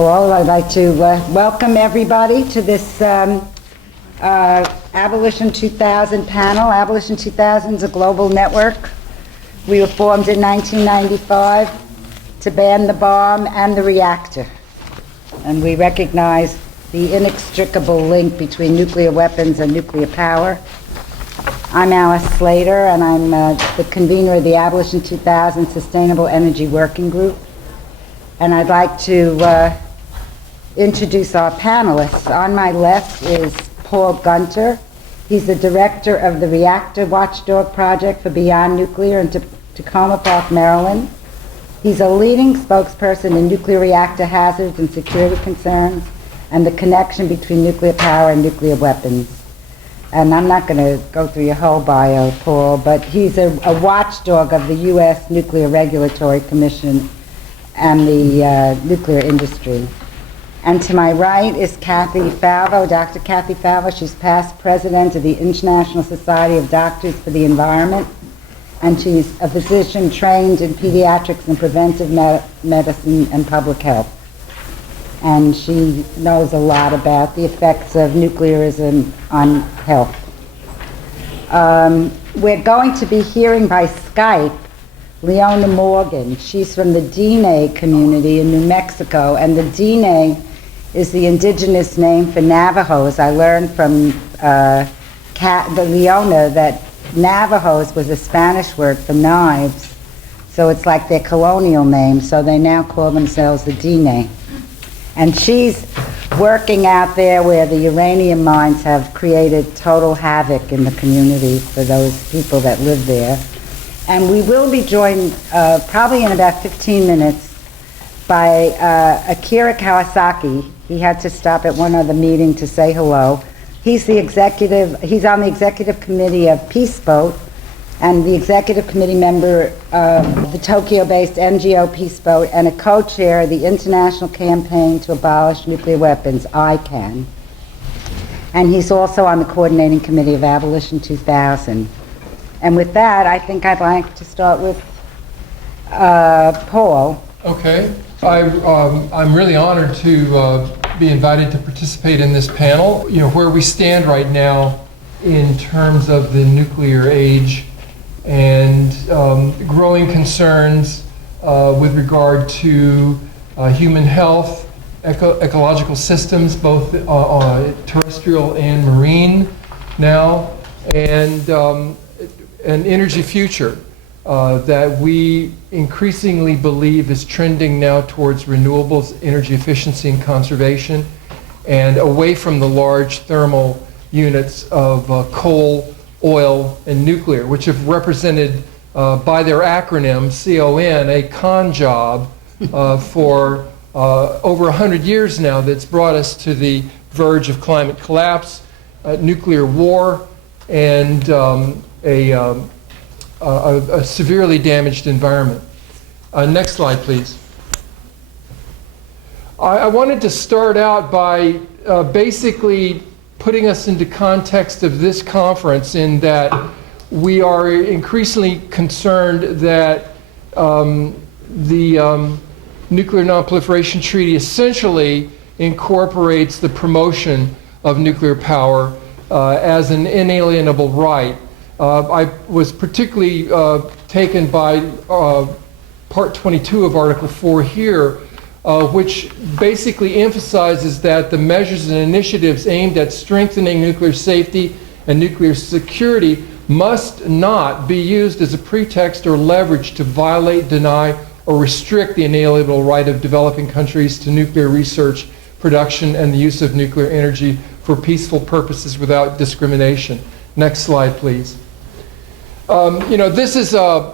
Paul. I'd like to welcome everybody to this Abolition 2000 panel. Abolition 2000 is a global network. We were formed in 1995 to ban the bomb and the reactor. And we recognize the inextricable link between nuclear weapons and nuclear power. I'm Alice Slater, and I'm the convener of the Abolition 2000 Sustainable Energy Working Group. And I'd like to introduce our panelists. On my left is Paul Gunther. He's the director of the Reactor Watchdog Project for Beyond Nuclear in Tacoma Park, Maryland. He's a leading spokesperson in nuclear reactor hazards and security concerns and the connection between nuclear power and nuclear weapons. And I'm not going to go through your whole bio, Paul, but he's a watchdog of the U.S. Nuclear Regulatory Commission and the nuclear industry. And to my right is Cathey, Dr. Cathey Falvo. She's past president of the International Society of Doctors for the Environment, and she's a physician trained in pediatrics and preventive medicine and public health. And she knows a lot about the effects of nuclearism on health. We're going to be hearing by Skype Leona Morgan. She's from the Dine community in New Mexico, and the Dine is the indigenous name for Navajos. I learned from Leona that Navajos was a Spanish word for knives, so it's like their colonial name, so they now call themselves the Dine. And she's working out there where the uranium mines have created total havoc in the community for those people that live there. And we will be joined probably in about 15 minutes by Akira Kawasaki. He had to stop at one other meeting to say hello. He's on the executive committee of Peace Boat and the executive committee member of the Tokyo-based NGO Peace Boat and a co-chair of the International Campaign to Abolish Nuclear Weapons, ICAN. And he's also on the coordinating committee of Abolition 2000. And with that, I think I'd like to start with Paul. Okay. I'm really honored to be invited to participate in this panel. You know, where we stand right now in terms of the nuclear age and growing concerns with regard to human health, ecological systems, both terrestrial and marine now, and an energy future that we increasingly believe is trending now towards renewables, energy efficiency and conservation, and away from the large thermal units of coal, oil, and nuclear, which have represented by their acronym, CON, a con job for over 100 years now that's brought us to the verge of climate collapse, nuclear war, and a severely damaged environment. Next slide, please. I wanted to start out by basically putting us into context of this conference in that we are increasingly concerned that the Nuclear Non-Proliferation Treaty essentially incorporates the promotion of nuclear power as an inalienable right. I was particularly taken by Part 22 of Article 4 here, which basically emphasizes that the measures and initiatives aimed at strengthening nuclear safety and nuclear security must not be used as a pretext or leverage to violate, deny, or restrict the inalienable right of developing countries to nuclear research, production, and the use of nuclear energy for peaceful purposes without discrimination. Next slide, please. This is an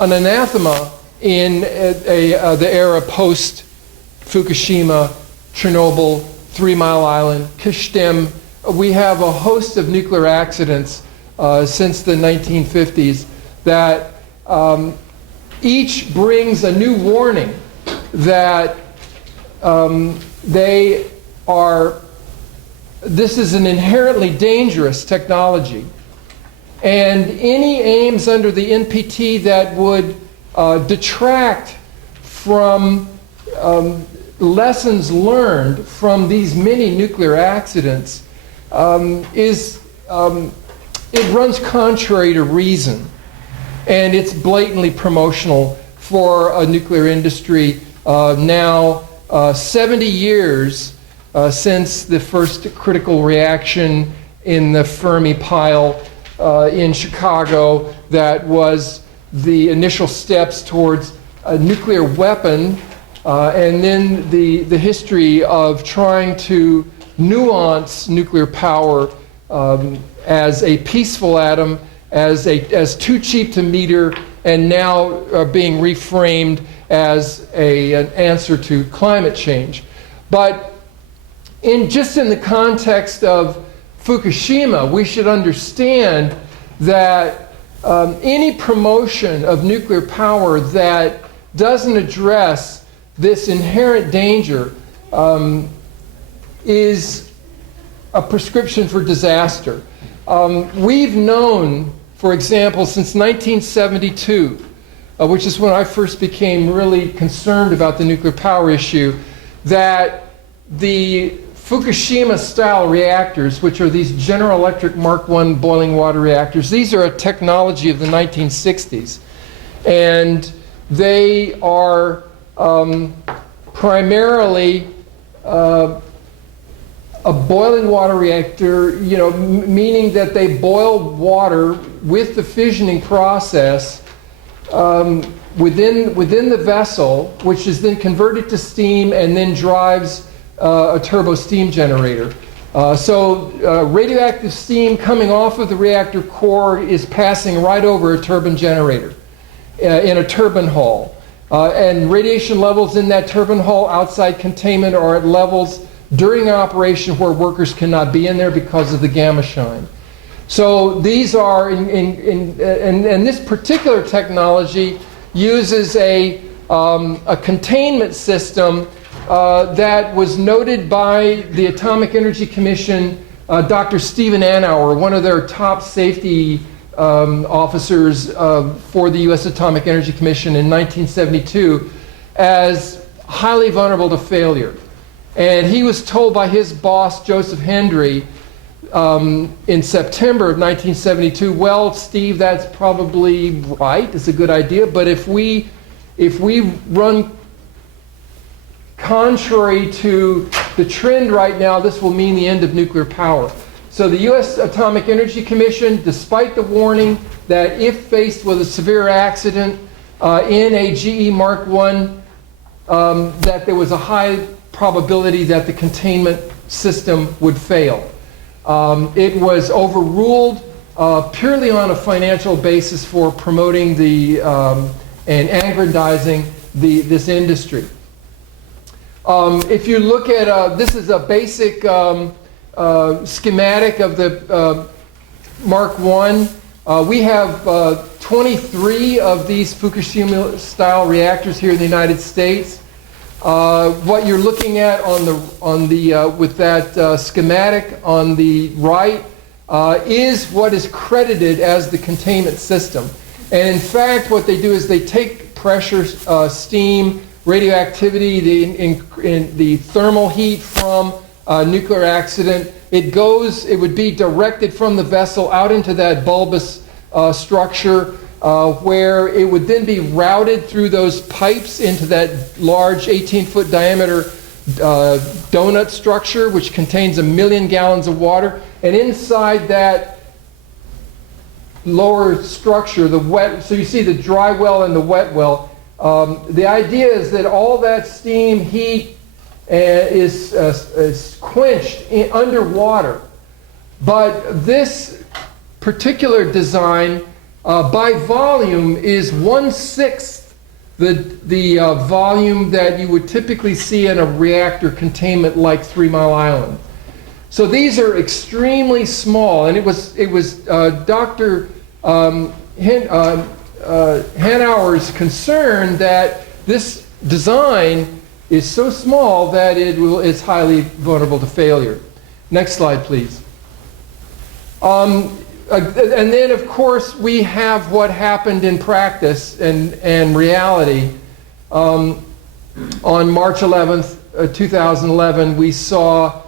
anathema in the era post-Fukushima, Chernobyl, 3 Mile Island, Kishtim. We have a host of nuclear accidents since the 1950s that each brings a new warning that this is an inherently dangerous technology. And any aims under the NPT that would detract from lessons learned from these many nuclear accidents it runs contrary to reason, and it's blatantly promotional for a nuclear industry. Now 70 years since the first critical reaction in the Fermi pile in Chicago that was the initial steps towards a nuclear weapon, and then the history of trying to nuance nuclear power as a peaceful atom, as too cheap to meter, and now being reframed as an answer to climate change. But just in the context of Fukushima, we should understand that any promotion of nuclear power that doesn't address this inherent danger is a prescription for disaster. We've known, for example, since 1972, which is when I first became really concerned about the nuclear power issue, that the Fukushima-style reactors, which are these General Electric Mark I boiling water reactors, these are a technology of the 1960s. And they are primarily a boiling water reactor, meaning that they boil water with the fissioning process within the vessel, which is then converted to steam and then drives a turbo steam generator. So radioactive steam coming off of the reactor core is passing right over a turbine generator in a turbine hull. And radiation levels in that turbine hull outside containment are at levels during operation where workers cannot be in there because of the gamma shine. So these are, and this particular technology uses a containment system that was noted by the Atomic Energy Commission, Dr. Stephen Anauer, one of their top safety officers for the U.S. Atomic Energy Commission in 1972, as highly vulnerable to failure. And he was told by his boss, Joseph Hendry, in September of 1972, well, Steve, that's probably right, it's a good idea, but if we run contrary to the trend right now, this will mean the end of nuclear power. So the U.S. Atomic Energy Commission, despite the warning that if faced with a severe accident in a GE Mark I, that there was a high probability that the containment system would fail. It was overruled purely on a financial basis for promoting and aggrandizing this industry. If you look at, this is a basic schematic of the Mark I. We have 23 of these Fukushima-style reactors here in the United States. What you're looking at with that schematic on the right is what is credited as the containment system. And in fact, what they do is they take pressure, steam, radioactivity, the thermal heat from a nuclear accident. It would be directed from the vessel out into that bulbous structure, where it would then be routed through those pipes into that large 18-foot diameter donut structure, which contains 1 million gallons of water. And inside that lower structure, so you see the dry well and the wet well. The idea is that all that steam, heat is quenched underwater. But this particular design, by volume, is 1/6 the volume that you would typically see in a reactor containment like 3 Mile Island. So these are extremely small, and it was Dr. Hanauer's concern that this design is so small that it's highly vulnerable to failure. Next slide, please. And then, of course, we have what happened in practice and reality on March 11th, 2011, we saw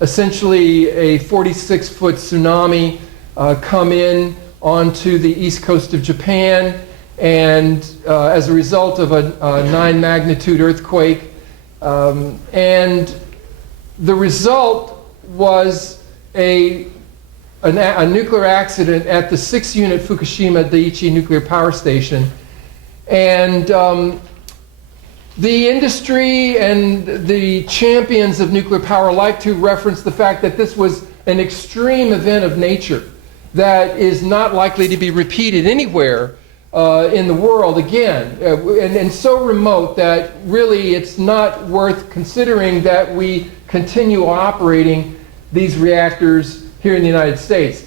essentially a 46-foot tsunami come in onto the east coast of Japan, and as a result of a 9 magnitude earthquake. And the result was a nuclear accident at the 6-unit Fukushima Daiichi nuclear power station. And the industry and the champions of nuclear power like to reference the fact that this was an extreme event of nature that is not likely to be repeated anywhere in the world again, and so remote that really it's not worth considering that we continue operating these reactors here in the United States,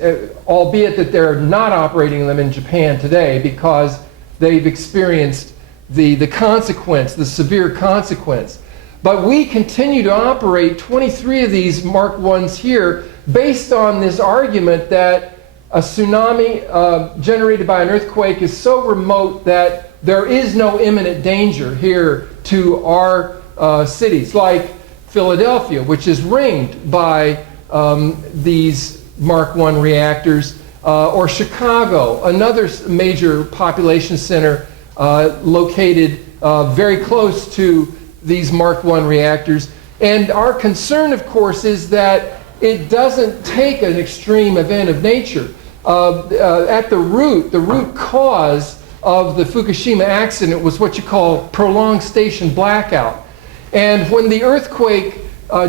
albeit that they're not operating them in Japan today because they've experienced the consequence, the severe consequence. But we continue to operate 23 of these Mark I's here based on this argument that a tsunami generated by an earthquake is so remote that there is no imminent danger here to our cities, like Philadelphia, which is ringed by these Mark I reactors, or Chicago, another major population center located very close to these Mark I reactors. And our concern, of course, is that it doesn't take an extreme event of nature. At the root cause of the Fukushima accident was what you call prolonged station blackout. And when the earthquake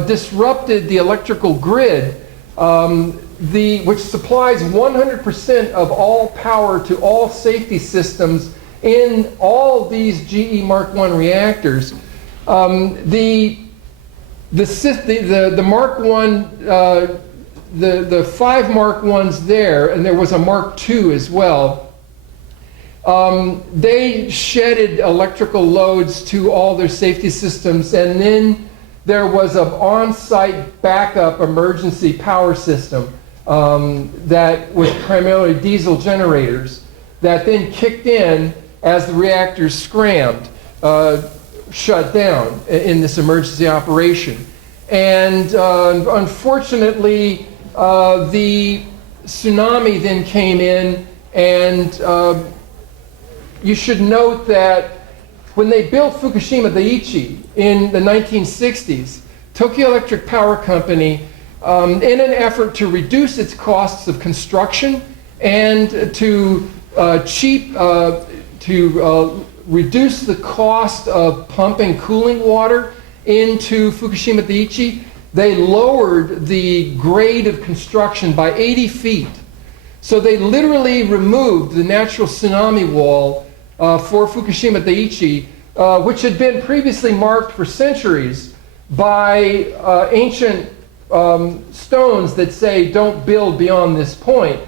disrupted the electrical grid, which supplies 100% of all power to all safety systems in all these GE Mark I reactors, the Mark I, the 5 Mark I's there, and there was a Mark II as well, they shedded electrical loads to all their safety systems, and then there was an on-site backup emergency power system that was primarily diesel generators that then kicked in as the reactors shut down in this emergency operation. And unfortunately, the tsunami then came in, and you should note that when they built Fukushima Daiichi in the 1960s, Tokyo Electric Power Company, in an effort to reduce its costs of construction and to reduce the cost of pumping cooling water into Fukushima Daiichi, they lowered the grade of construction by 80 feet. So they literally removed the natural tsunami wall for Fukushima Daiichi, which had been previously marked for centuries by ancient stones that say don't build beyond this point.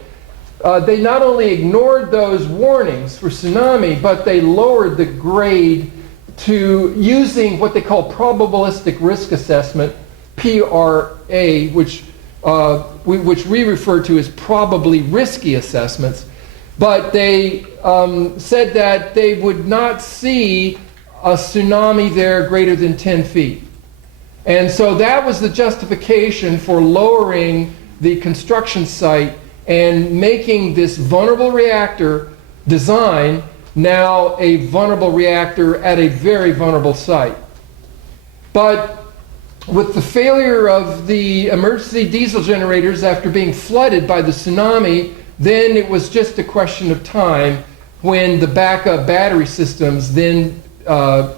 They not only ignored those warnings for tsunami, but they lowered the grade to using what they call probabilistic risk assessment, PRA, which we refer to as probably risky assessments. But they said that they would not see a tsunami there greater than 10 feet. And so that was the justification for lowering the construction site and making this vulnerable reactor design now a vulnerable reactor at a very vulnerable site. But with the failure of the emergency diesel generators after being flooded by the tsunami, then it was just a question of time when the backup battery systems then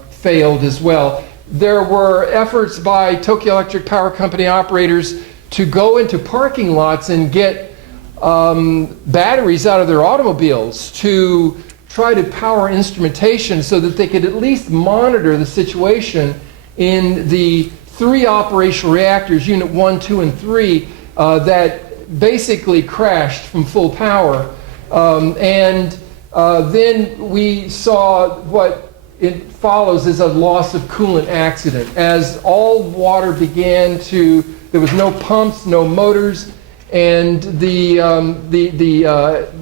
failed as well. There were efforts by Tokyo Electric Power Company operators to go into parking lots and get batteries out of their automobiles to try to power instrumentation so that they could at least monitor the situation in the 3 operational reactors, Unit 1, 2, and 3, that basically crashed from full power. Then we saw what it follows is a loss of coolant accident. As all water began to, there was no pumps, no motors, and the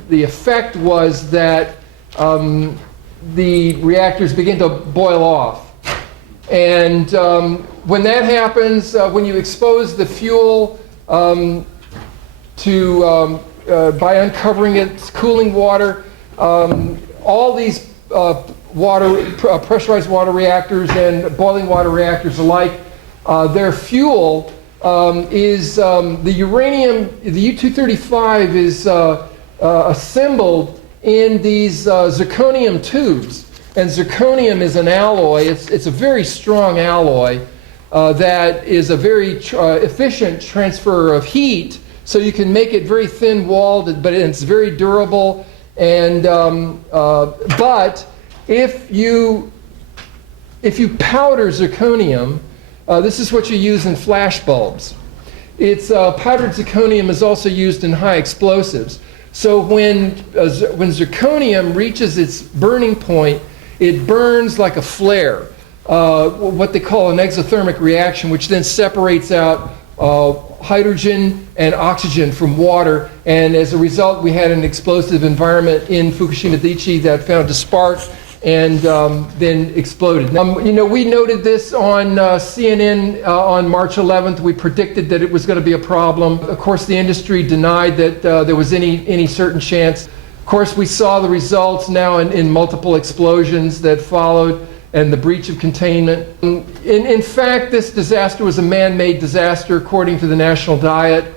effect was that the reactors began to boil off. And when that happens, when you expose the fuel by uncovering it, cooling water, all these pressurized water reactors and boiling water reactors alike, their fuel is the uranium, the U-235 is assembled in these zirconium tubes. And zirconium is an alloy. It's a very strong alloy that is a very efficient transfer of heat. So you can make it very thin-walled, but it's very durable. And but if you powder zirconium, this is what you use in flash bulbs. Powdered zirconium is also used in high explosives. So when zirconium reaches its burning point, it burns like a flare, what they call an exothermic reaction, which then separates out hydrogen and oxygen from water. And as a result, we had an explosive environment in Fukushima Daiichi that found a spark and then exploded. We noted this on CNN on March 11th. We predicted that it was going to be a problem. Of course, the industry denied that there was any certain chance. Of course, we saw the results now in multiple explosions that followed and the breach of containment. In fact, this disaster was a man-made disaster according to the National Diet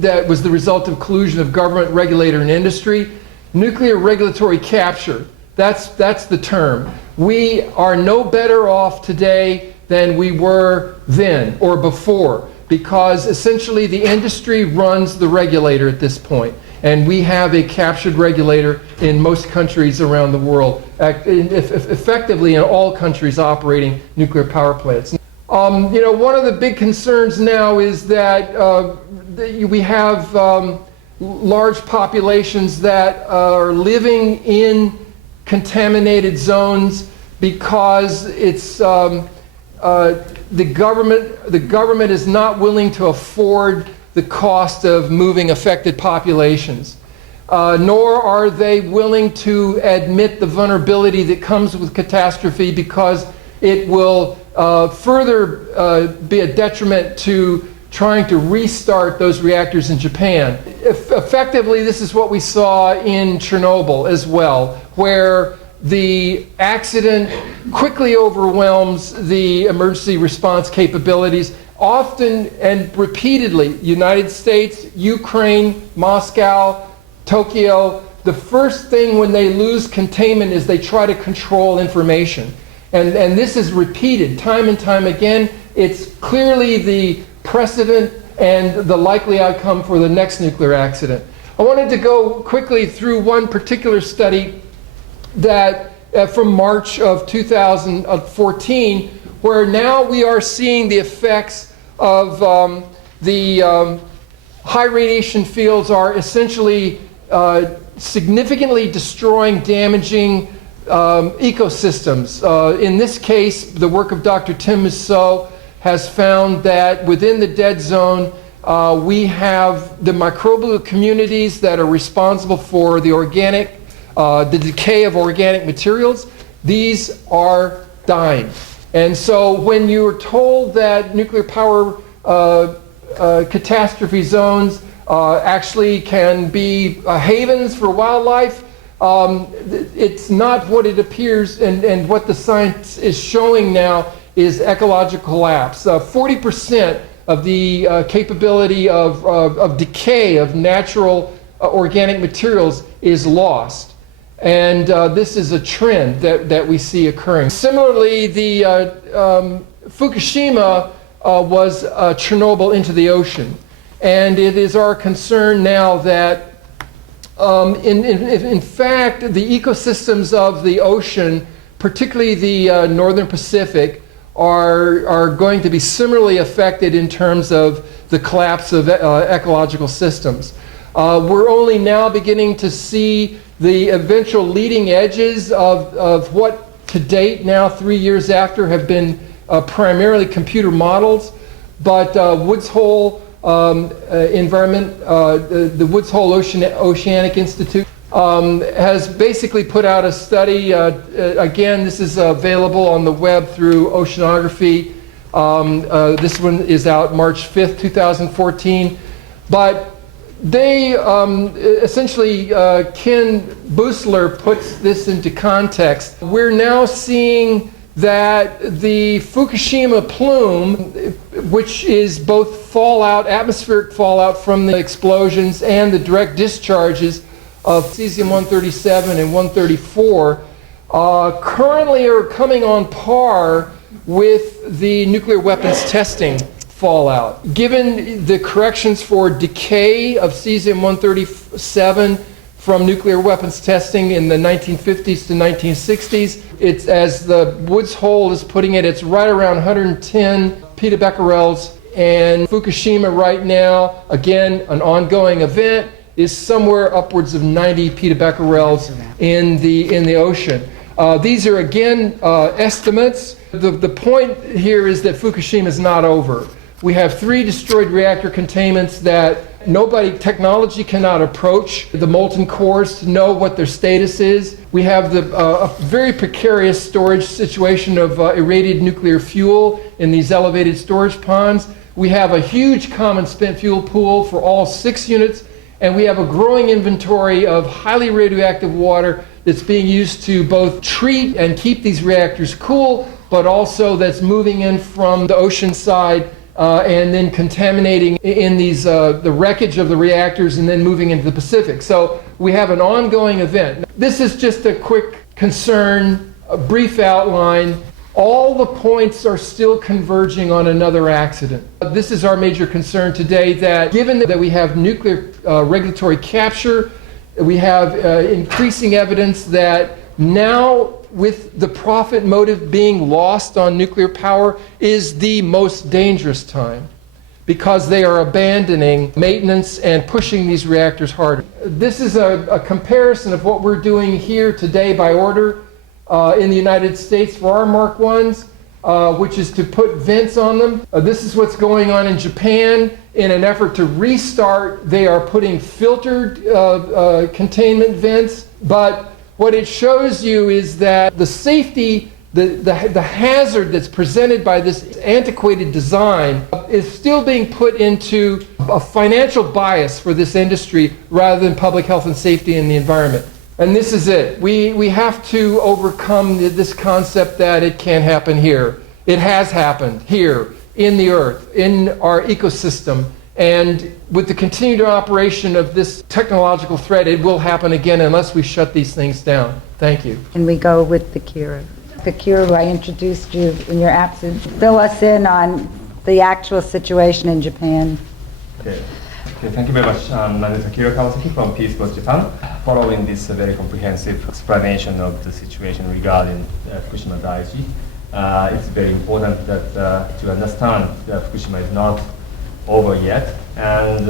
that was the result of collusion of government, regulator, and industry. Nuclear regulatory capture. That's the term. We are no better off today than we were then or before, because essentially the industry runs the regulator at this point. And we have a captured regulator in most countries around the world, effectively in all countries operating nuclear power plants. One of the big concerns now is that we have large populations that are living in contaminated zones because it's the government is not willing to afford the cost of moving affected populations, nor are they willing to admit the vulnerability that comes with catastrophe, because it will further be a detriment to trying to restart those reactors in Japan. Effectively, this is what we saw in Chernobyl as well, where the accident quickly overwhelms the emergency response capabilities. Often and repeatedly, United States, Ukraine, Moscow, Tokyo, the first thing when they lose containment is they try to control information. And this is repeated time and time again. It's clearly the precedent and the likely outcome for the next nuclear accident. I wanted to go quickly through one particular study that from March of 2014, where now we are seeing the effects of the high radiation fields are essentially significantly destroying, damaging ecosystems. In this case, the work of Dr. Tim Mousseau has found that within the dead zone, we have the microbial communities that are responsible for the decay of organic materials. These are dying. And so when you're told that nuclear power catastrophe zones actually can be havens for wildlife, it's not what it appears, and what the science is showing now is ecological collapse. 40% of the capability of decay of natural organic materials is lost. And this is a trend that we see occurring. Similarly, the Fukushima was Chernobyl into the ocean. And it is our concern now that, in fact, the ecosystems of the ocean, particularly the northern Pacific, are going to be similarly affected in terms of the collapse of ecological systems. We're only now beginning to see the eventual leading edges of what to date now, 3 years after, have been primarily computer models. But Woods Hole Environment, the Woods Hole Oceanic Institute has basically put out a study. Again, this is available on the web through Oceanography. This one is out March 5th, 2014. But they essentially, Ken Boosler puts this into context. We're now seeing that the Fukushima plume, which is both fallout, atmospheric fallout from the explosions and the direct discharges of cesium-137 and 134, currently are coming on par with the nuclear weapons testing fallout. Given the corrections for decay of cesium-137 from nuclear weapons testing in the 1950s to 1960s, it's, as the Woods Hole is putting it, it's right around 110 petabecquerels. And Fukushima right now, again, an ongoing event, is somewhere upwards of 90 petabecquerels in the ocean. These are, again, estimates. The point here is that Fukushima is not over. We have 3 destroyed reactor containments that technology cannot approach the molten cores to know what their status is. We have a very precarious storage situation of irradiated nuclear fuel in these elevated storage ponds. We have a huge common spent fuel pool for all 6 units, and we have a growing inventory of highly radioactive water that's being used to both treat and keep these reactors cool, but also that's moving in from the ocean side and then contaminating in these the wreckage of the reactors and then moving into the Pacific. So we have an ongoing event. This is just a quick concern, a brief outline. All the points are still converging on another accident. This is our major concern today, that given that we have nuclear regulatory capture, we have increasing evidence that now, with the profit motive being lost on nuclear power, is the most dangerous time, because they are abandoning maintenance and pushing these reactors harder. This is a comparison of what we're doing here today by order in the United States for our Mark I's, which is to put vents on them. This is what's going on in Japan. In an effort to restart, they are putting filtered containment vents, but what it shows you is that the safety, the hazard that's presented by this antiquated design is still being put into a financial bias for this industry rather than public health and safety in the environment. And this is it. We have to overcome this concept that it can't happen here. It has happened here, in the Earth, in our ecosystem. And with the continued operation of this technological threat, it will happen again unless we shut these things down. Thank you. And we go with Akira. Akira, who I introduced you in your absence, fill us in on the actual situation in Japan. Okay, thank you very much. My name is Akira Kawasaki from Peace Boat Japan. Following this very comprehensive explanation of the situation regarding Fukushima Daiichi, it's very important that to understand that Fukushima is not over yet. And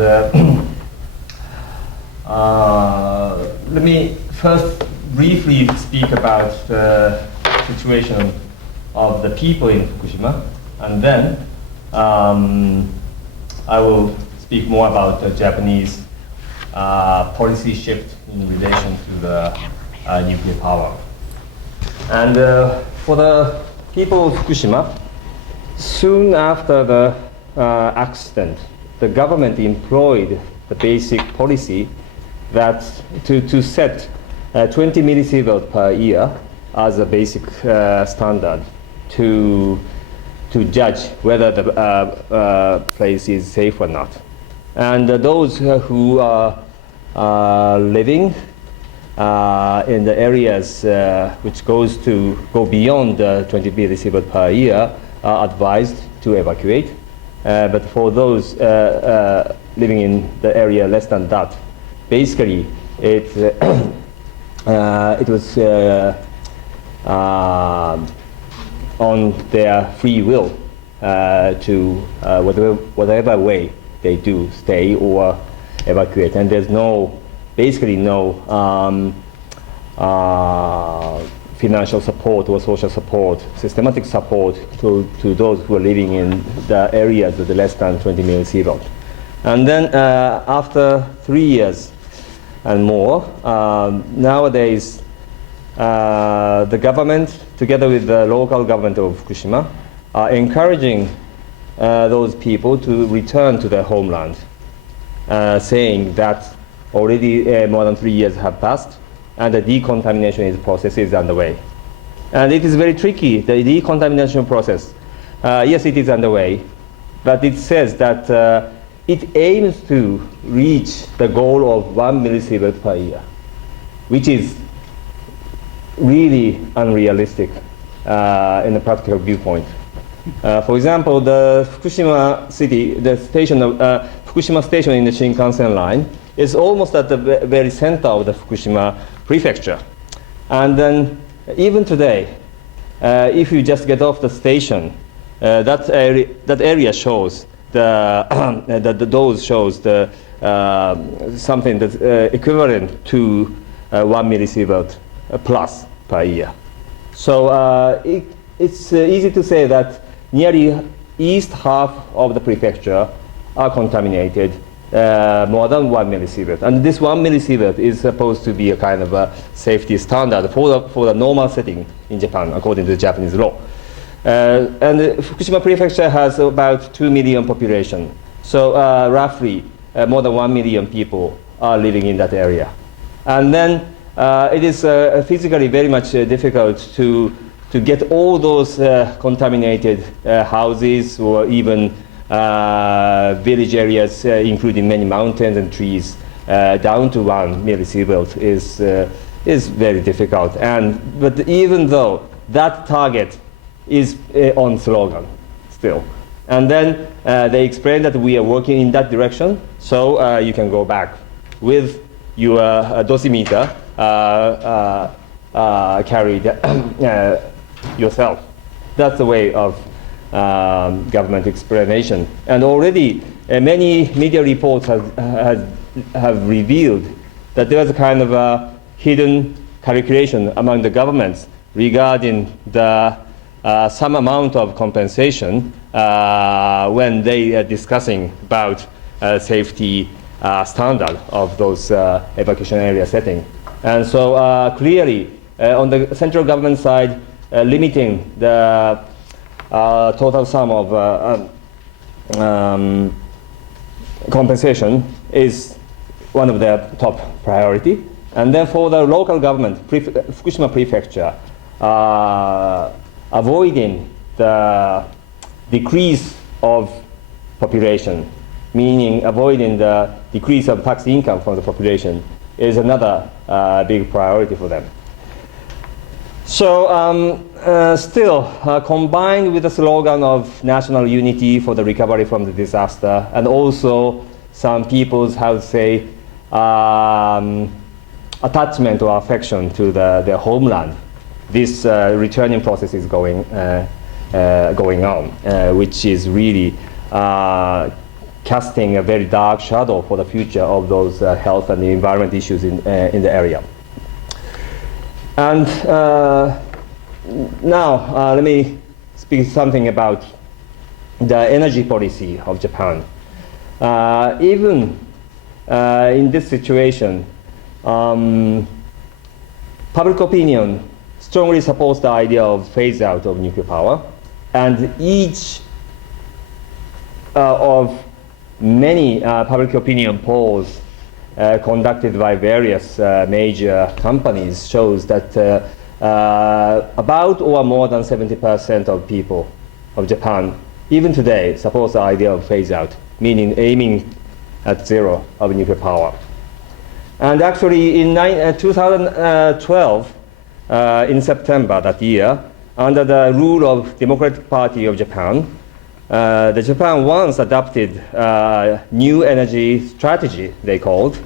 let me first briefly speak about the situation of the people in Fukushima, and then I will speak more about the Japanese policy shift in relation to the nuclear power. And for the people of Fukushima, soon after the accident, the government employed the basic policy that to set 20 millisieverts per year as a basic standard to judge whether the place is safe or not. And those who are living in the areas which go beyond 20 millisieverts per year are advised to evacuate. But for those living in the area less than that, basically it was on their free will to whatever way they do stay or evacuate, and there's basically no financial support or social support, systematic support to those who are living in the areas of the less than 20 millisieverts. And then after 3 years, and more. Nowadays, the government, together with the local government of Fukushima, are encouraging those people to return to their homeland, saying that already more than 3 years have passed and the decontamination process is underway. And it is very tricky, the decontamination process. Yes, it is underway, but it says that it aims to reach the goal of 1 millisievert per year, which is really unrealistic in a practical viewpoint. For example, the Fukushima city, the station of Fukushima station in the Shinkansen line is almost at the very center of the Fukushima prefecture. And then even today, if you just get off the station, that area shows the dose shows the something that's equivalent to 1 millisievert plus per year. So it's easy to say that nearly east half of the prefecture are contaminated more than 1 millisievert. And this 1 millisievert is supposed to be a kind of a safety standard for the normal setting in Japan, according to the Japanese law. And Fukushima prefecture has about 2 million population. So roughly more than 1 million people are living in that area. And then it is physically very much difficult to get all those contaminated houses or even village areas, including many mountains and trees, down to 1 millisievert is very difficult. But even though that target is on slogan still. And then they explain that we are working in that direction, so you can go back with your dosimeter carried yourself. That's the way of government explanation. And already many media reports have revealed that there was a kind of a hidden calculation among the governments regarding the some amount of compensation when they are discussing about safety standard of those evacuation area setting. And so clearly on the central government side, limiting the total sum of compensation is one of their top priority. And then for the local government, Fukushima prefecture, avoiding the decrease of population, meaning avoiding the decrease of tax income from the population, is another big priority for them. So still, combined with the slogan of national unity for the recovery from the disaster, and also some people's, how to say, attachment or affection to their homeland, this returning process is going on, which is really casting a very dark shadow for the future of those health and the environment issues in the area. And now let me speak something about the energy policy of Japan. Even in this situation, public opinion strongly supports the idea of phase out of nuclear power, and each of many public opinion polls conducted by various major companies shows that about or more than 70% of people of Japan, even today, supports the idea of phase out, meaning aiming at zero of nuclear power. And actually in 2012, in September that year, under the rule of Democratic Party of Japan, the Japan once adopted a new energy strategy, they called,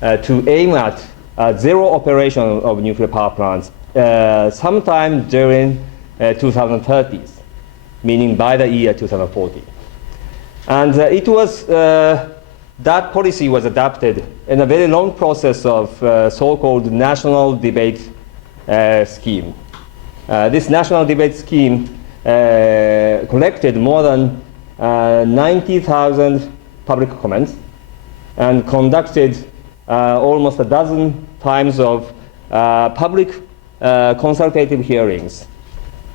to aim at zero operation of nuclear power plants sometime during 2030s, meaning by the year 2040. And it was, that policy was adopted in a very long process of so-called national debate scheme. This national debate scheme collected more than 90,000 public comments and conducted almost a dozen times of public consultative hearings.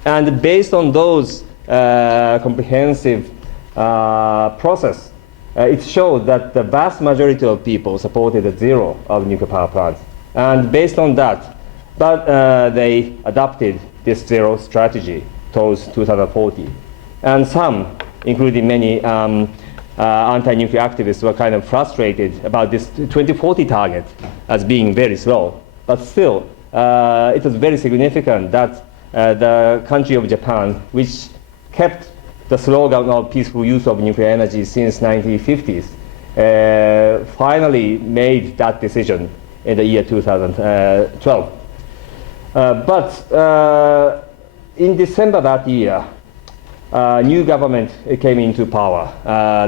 And based on those comprehensive process, it showed that the vast majority of people supported a zero of nuclear power plants. And based on that, they adopted this zero strategy towards 2040. And some, including many anti-nuclear activists, were kind of frustrated about this 2040 target as being very slow. But still, it was very significant that the country of Japan, which kept the slogan of peaceful use of nuclear energy since 1950s, finally made that decision in the year 2012. But in December that year, new government came into power,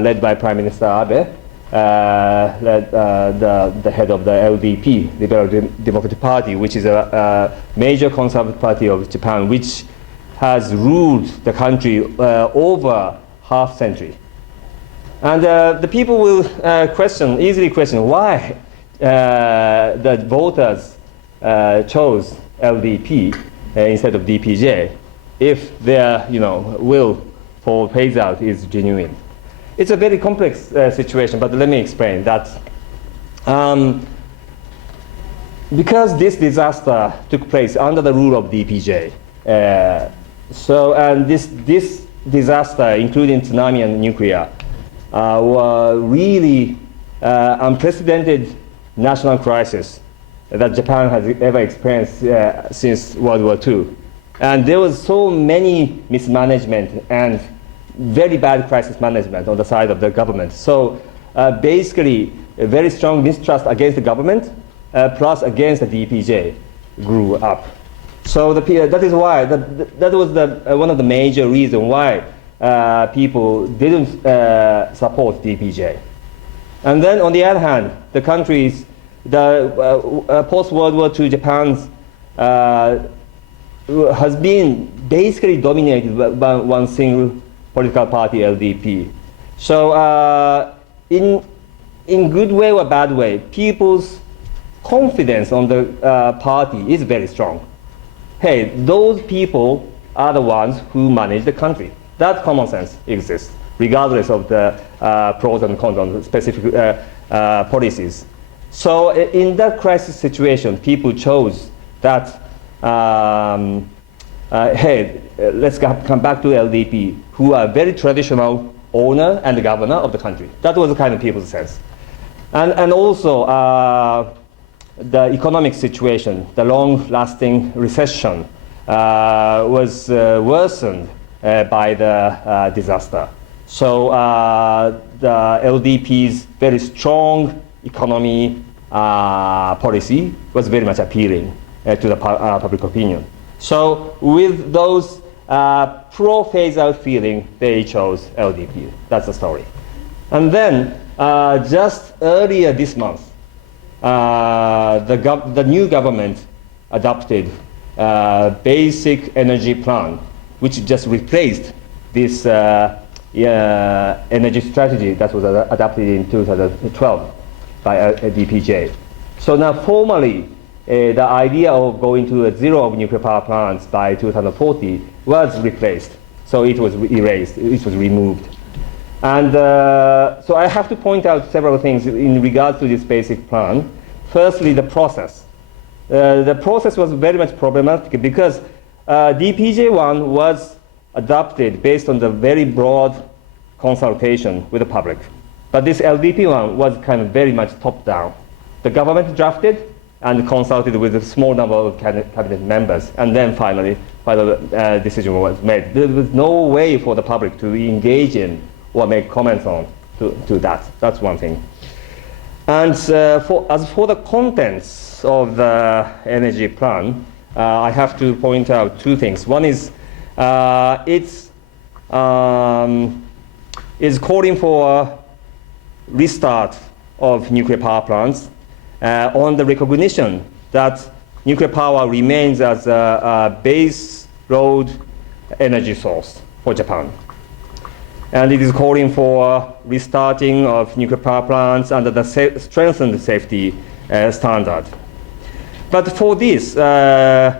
led by Prime Minister Abe, the head of the LDP, Liberal Democratic Party, which is a major conservative party of Japan, which has ruled the country over half century. And the people will easily question why the voters chose LDP instead of DPJ if their will for phase out is genuine. It's a very complex situation, but let me explain that. Because this disaster took place under the rule of DPJ, and this disaster, including tsunami and nuclear, were really unprecedented national crisis that Japan has ever experienced since World War II. And there was so many mismanagement and very bad crisis management on the side of the government. So basically, a very strong mistrust against the government plus against the DPJ grew up. So that is why, that was one of the major reasons why people didn't support DPJ. And then on the other hand, the countries, post-World War II Japan's has been basically dominated by one single political party, LDP. So in good way or bad way, people's confidence on the party is very strong. Hey, those people are the ones who manage the country. That common sense exists, regardless of the pros and cons on specific policies. So in that crisis situation, people chose that, hey, let's come back to LDP, who are very traditional owner and governor of the country. That was the kind of people's sense. And also, the economic situation, the long-lasting recession, was worsened by the disaster. So the LDP's very strong economy policy was very much appealing to the public opinion. So with those pro-phase-out feeling, they chose LDP. That's the story. And then just earlier this month, the new government adopted basic energy plan, which just replaced this energy strategy that was adopted in 2012 by DPJ. So now formally, the idea of going to a zero of nuclear power plants by 2040 was replaced. So it was erased, it was removed. And so I have to point out several things in regard to this basic plan. Firstly, the process. The process was very much problematic because DPJ-1 was adopted based on the very broad consultation with the public. But this LDP-1 was kind of very much top-down. The government drafted and consulted with a small number of cabinet members, and then finally, final decision was made. There was no way for the public to engage in or make comments on to that. That's one thing. And as for the contents of the energy plan, I have to point out two things. One is it's calling for a restart of nuclear power plants on the recognition that nuclear power remains as a base load energy source for Japan. And it is calling for restarting of nuclear power plants under the strengthened safety standard. But for this, it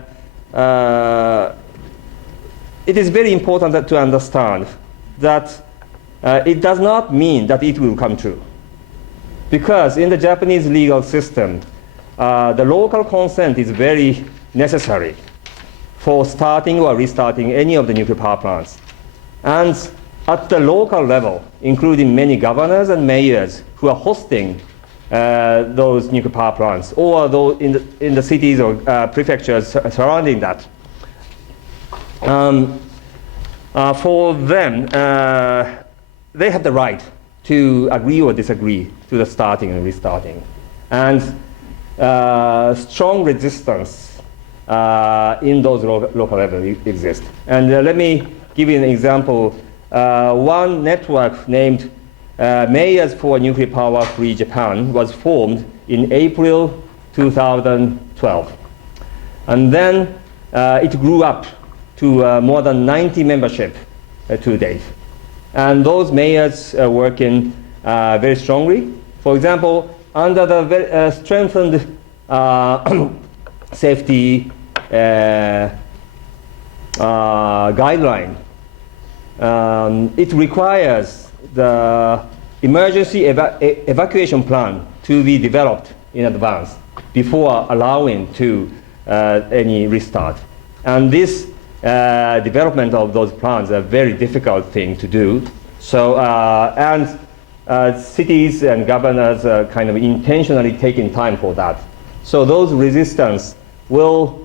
is very important to understand that it does not mean that it will come true. Because in the Japanese legal system, the local consent is very necessary for starting or restarting any of the nuclear power plants. And at the local level, including many governors and mayors who are hosting those nuclear power plants, or those in the cities or prefectures surrounding that, for them, they have the right to agree or disagree to the starting and restarting. And strong resistance in those local levels exist. And let me give you an example. One network named Mayors for Nuclear Power Free Japan was formed in April 2012. And then it grew up to more than 90 membership to date. And those mayors are working very strongly. For example, under the strengthened safety guideline, it requires the emergency evacuation plan to be developed in advance before allowing to any restart. And this development of those plans is a very difficult thing to do. So, cities and governors are kind of intentionally taking time for that. So those resistance will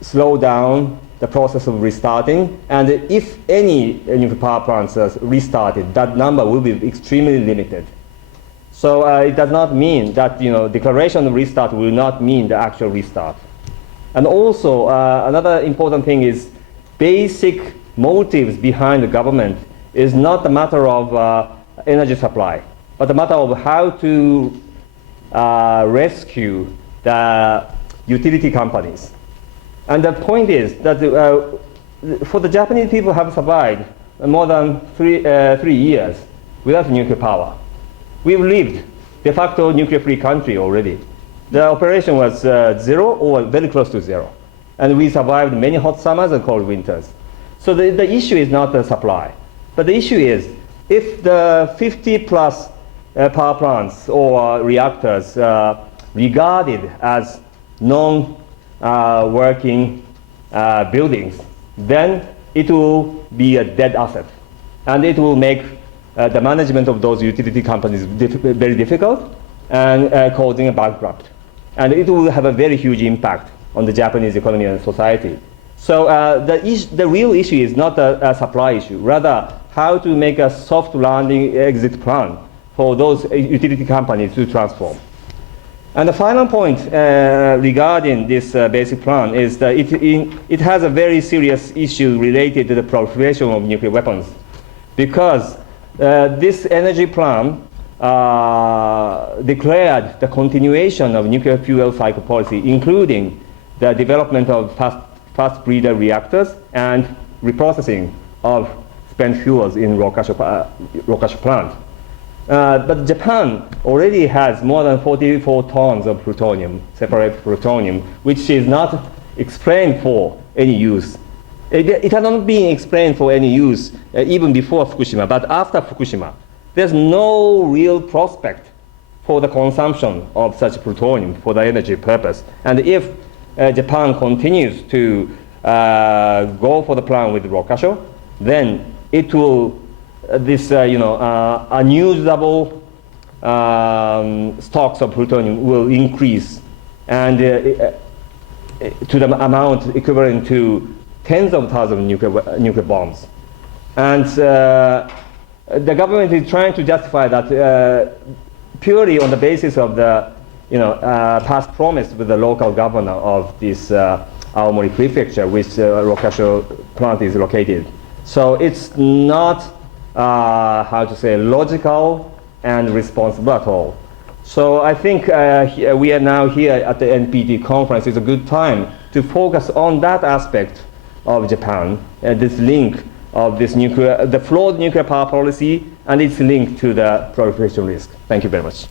slow down the process of restarting. And if any nuclear power plants are restarted, that number will be extremely limited. So it does not mean that, declaration of restart will not mean the actual restart. And also, another important thing is basic motives behind the government is not a matter of energy supply, but a matter of how to rescue the utility companies. And the point is that for the Japanese people have survived more than 3 years without nuclear power. We've lived de facto nuclear-free country already. The operation was 0 or very close to 0. And we survived many hot summers and cold winters. So the issue is not the supply. But the issue is, if the 50 plus power plants or reactors regarded as non-working buildings, then it will be a dead asset. And it will make the management of those utility companies very difficult and causing a bankrupt. And it will have a very huge impact on the Japanese economy and society. So the real issue is not a supply issue, rather how to make a soft landing exit plan for those utility companies to transform. And the final point regarding this basic plan is that it has a very serious issue related to the proliferation of nuclear weapons. Because this energy plan declared the continuation of nuclear fuel cycle policy, including the development of fast breeder reactors and reprocessing of spent fuels in Rokasho plant. But Japan already has more than 44 tons of plutonium, separate plutonium, which is not explained for any use. It had not been explained for any use even before Fukushima, but after Fukushima, there's no real prospect for the consumption of such plutonium for the energy purpose. And if Japan continues to go for the plan with Rokasho, then it will, unusable stocks of plutonium will increase, and to the amount equivalent to tens of thousands of nuclear bombs. And the government is trying to justify that purely on the basis of the past promise with the local governor of this Aomori prefecture, which Rokasho plant is located. So it's not, logical and responsible at all. So I think we are now here at the NPT conference. It's a good time to focus on that aspect of Japan, this link of this the flawed nuclear power policy and its link to the proliferation risk. Thank you very much.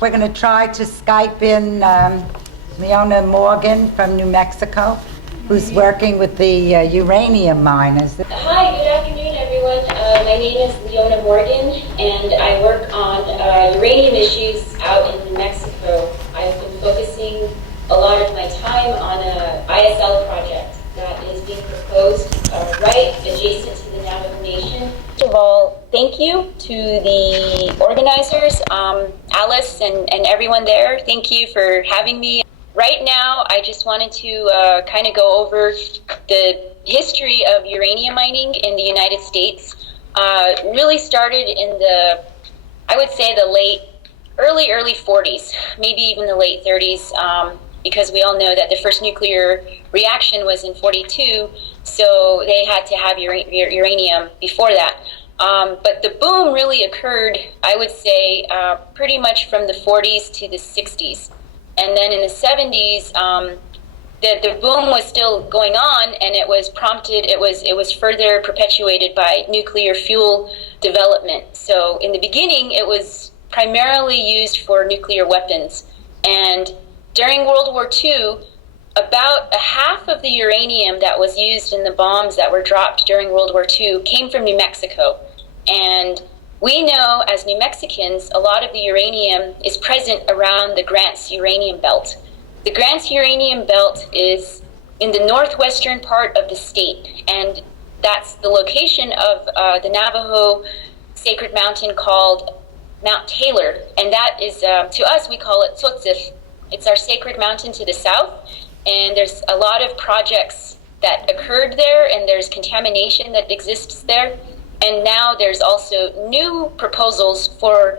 We're going to try to Skype in Leona Morgan from New Mexico, who's working with the uranium miners. Hi, good afternoon, everyone. My name is Leona Morgan, and I work on uranium issues out in New Mexico. I've been focusing a lot of my time on a ISL project that is being proposed right adjacent to the Navajo Nation. First of all, thank you to the organizers, Alice and everyone there. Thank you for having me. Right now, I just wanted to kind of go over the history of uranium mining in the United States. Really started in the, I would say, the early 40s, maybe even the late 30s, because we all know that the first nuclear reaction was in 42, so they had to have uranium before that. But the boom really occurred, I would say, pretty much from the 40s to the 60s. And then in the 70s, the boom was still going on, and it was prompted, it was further perpetuated by nuclear fuel development. So in the beginning, it was primarily used for nuclear weapons. And during World War II, about a half of the uranium that was used in the bombs that were dropped during World War II came from New Mexico. And we know, as New Mexicans, a lot of the uranium is present around the Grants Uranium Belt. The Grants Uranium Belt is in the northwestern part of the state, and that's the location of the Navajo sacred mountain called Mount Taylor, and that is, to us, we call it Tzotzil. It's our sacred mountain to the south, and there's a lot of projects that occurred there, and there's contamination that exists there. And now there's also new proposals for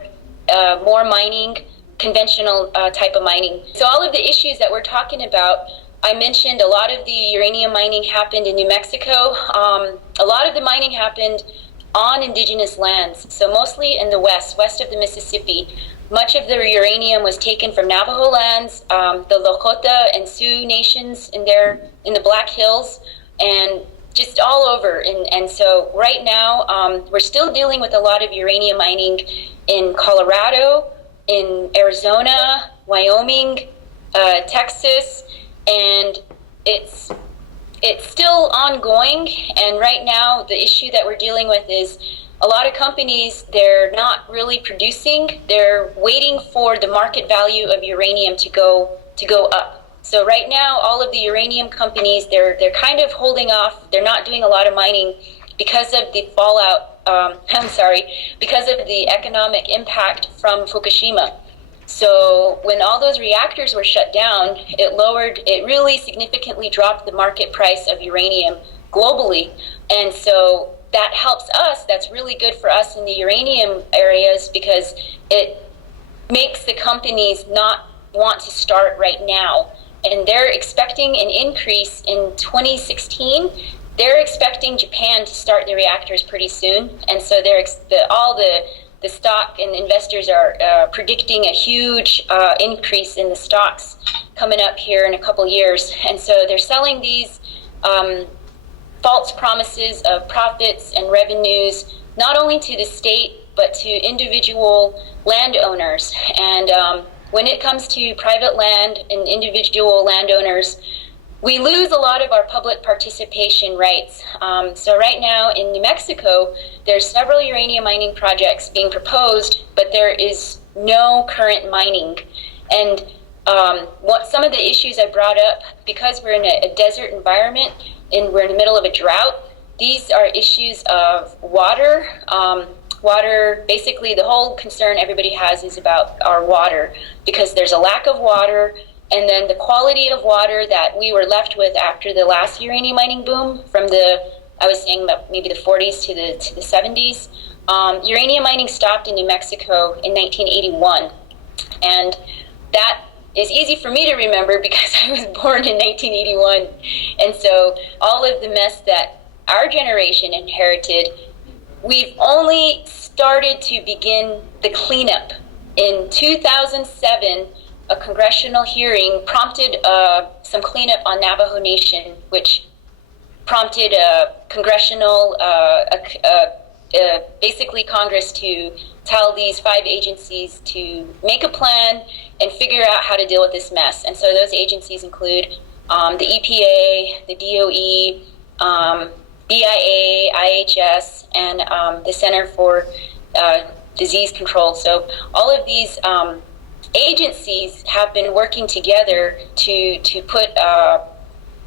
more mining, conventional type of mining. So all of the issues that we're talking about, I mentioned a lot of the uranium mining happened in New Mexico. A lot of the mining happened on indigenous lands, so mostly in the west of the Mississippi. Much of the uranium was taken from Navajo lands, the Lakota and Sioux nations in the Black Hills, and just all over. And so right now, we're still dealing with a lot of uranium mining in Colorado, in Arizona, Wyoming, Texas, and it's still ongoing. And right now, the issue that we're dealing with is a lot of companies, they're not really producing. They're waiting for the market value of uranium to go up. So right now, all of the uranium companies, they're kind of holding off. They're not doing a lot of mining because of the fallout, because of the economic impact from Fukushima. So when all those reactors were shut down, it really significantly dropped the market price of uranium globally. And so that helps us. That's really good for us in the uranium areas because it makes the companies not want to start right now. And they're expecting an increase in 2016. They're expecting Japan to start the reactors pretty soon. And so all the stock and investors are predicting a huge increase in the stocks coming up here in a couple years. And so they're selling these false promises of profits and revenues, not only to the state, but to individual landowners. And when it comes to private land and individual landowners, we lose a lot of our public participation rights. So right now in New Mexico, there's several uranium mining projects being proposed, but there is no current mining. And some of the issues I brought up, because we're in a desert environment and we're in the middle of a drought, these are issues of water. Water, basically the whole concern everybody has is about our water, because there's a lack of water, and then the quality of water that we were left with after the last uranium mining boom from I was saying about maybe the 40s to the 70s. Uranium mining stopped in New Mexico in 1981, and that is easy for me to remember because I was born in 1981, and so all of the mess that our generation inherited, we've only started to begin the cleanup. In 2007, a congressional hearing prompted some cleanup on Navajo Nation, which prompted congressional, basically Congress to tell these 5 agencies to make a plan and figure out how to deal with this mess. And so those agencies include the EPA, the DOE, BIA, IHS, and the Center for Disease Control. So all of these agencies have been working together to put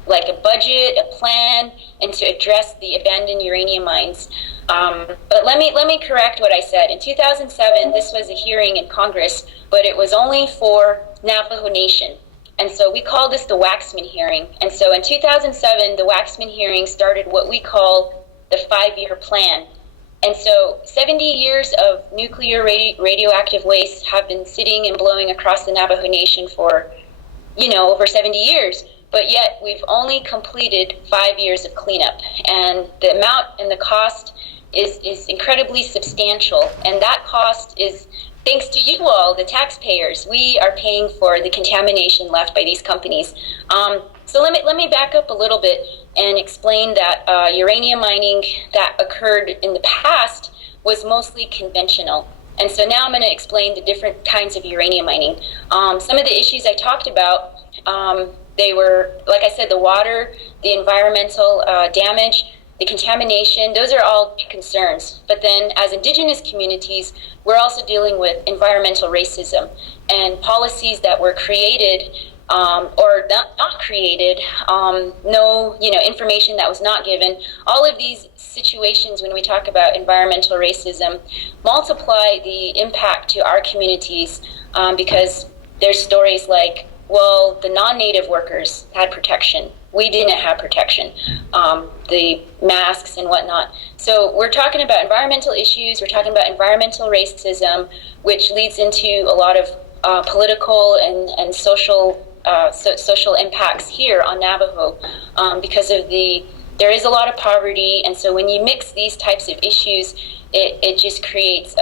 like a budget, a plan, and to address the abandoned uranium mines. But let me correct what I said. In 2007, this was a hearing in Congress, but it was only for Navajo Nation. And so we call this the Waxman hearing. And so in 2007, the Waxman hearing started what we call the 5-year plan. And so 70 years of nuclear radioactive waste have been sitting and blowing across the Navajo Nation for, over 70 years. But yet we've only completed 5 years of cleanup. And the amount and the cost is incredibly substantial. And that cost is thanks to you all, the taxpayers. We are paying for the contamination left by these companies. So let me back up a little bit and explain that uranium mining that occurred in the past was mostly conventional. And so now I'm going to explain the different kinds of uranium mining. Some of the issues I talked about, they were, like I said, the water, the environmental damage, the contamination, those are all concerns. But then as Indigenous communities, we're also dealing with environmental racism and policies that were created or not created, no information that was not given. All of these situations when we talk about environmental racism multiply the impact to our communities because there's stories like, well, the non-native workers had protection. We didn't have protection, the masks and whatnot. So we're talking about environmental issues, we're talking about environmental racism, which leads into a lot of political and social social impacts here on Navajo because of there is a lot of poverty. And so when you mix these types of issues, it just creates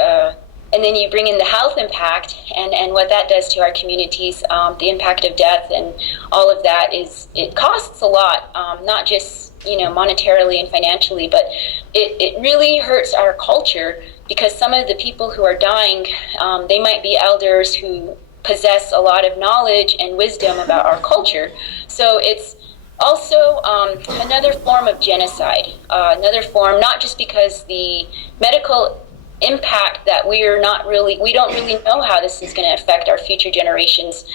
and then you bring in the health impact and what that does to our communities, the impact of death and all of that it costs a lot, not just monetarily and financially, but it really hurts our culture because some of the people who are dying, they might be elders who possess a lot of knowledge and wisdom about our culture. So it's also another form of genocide, another form, not just because the medical impact that we don't really know how this is going to affect our future generations.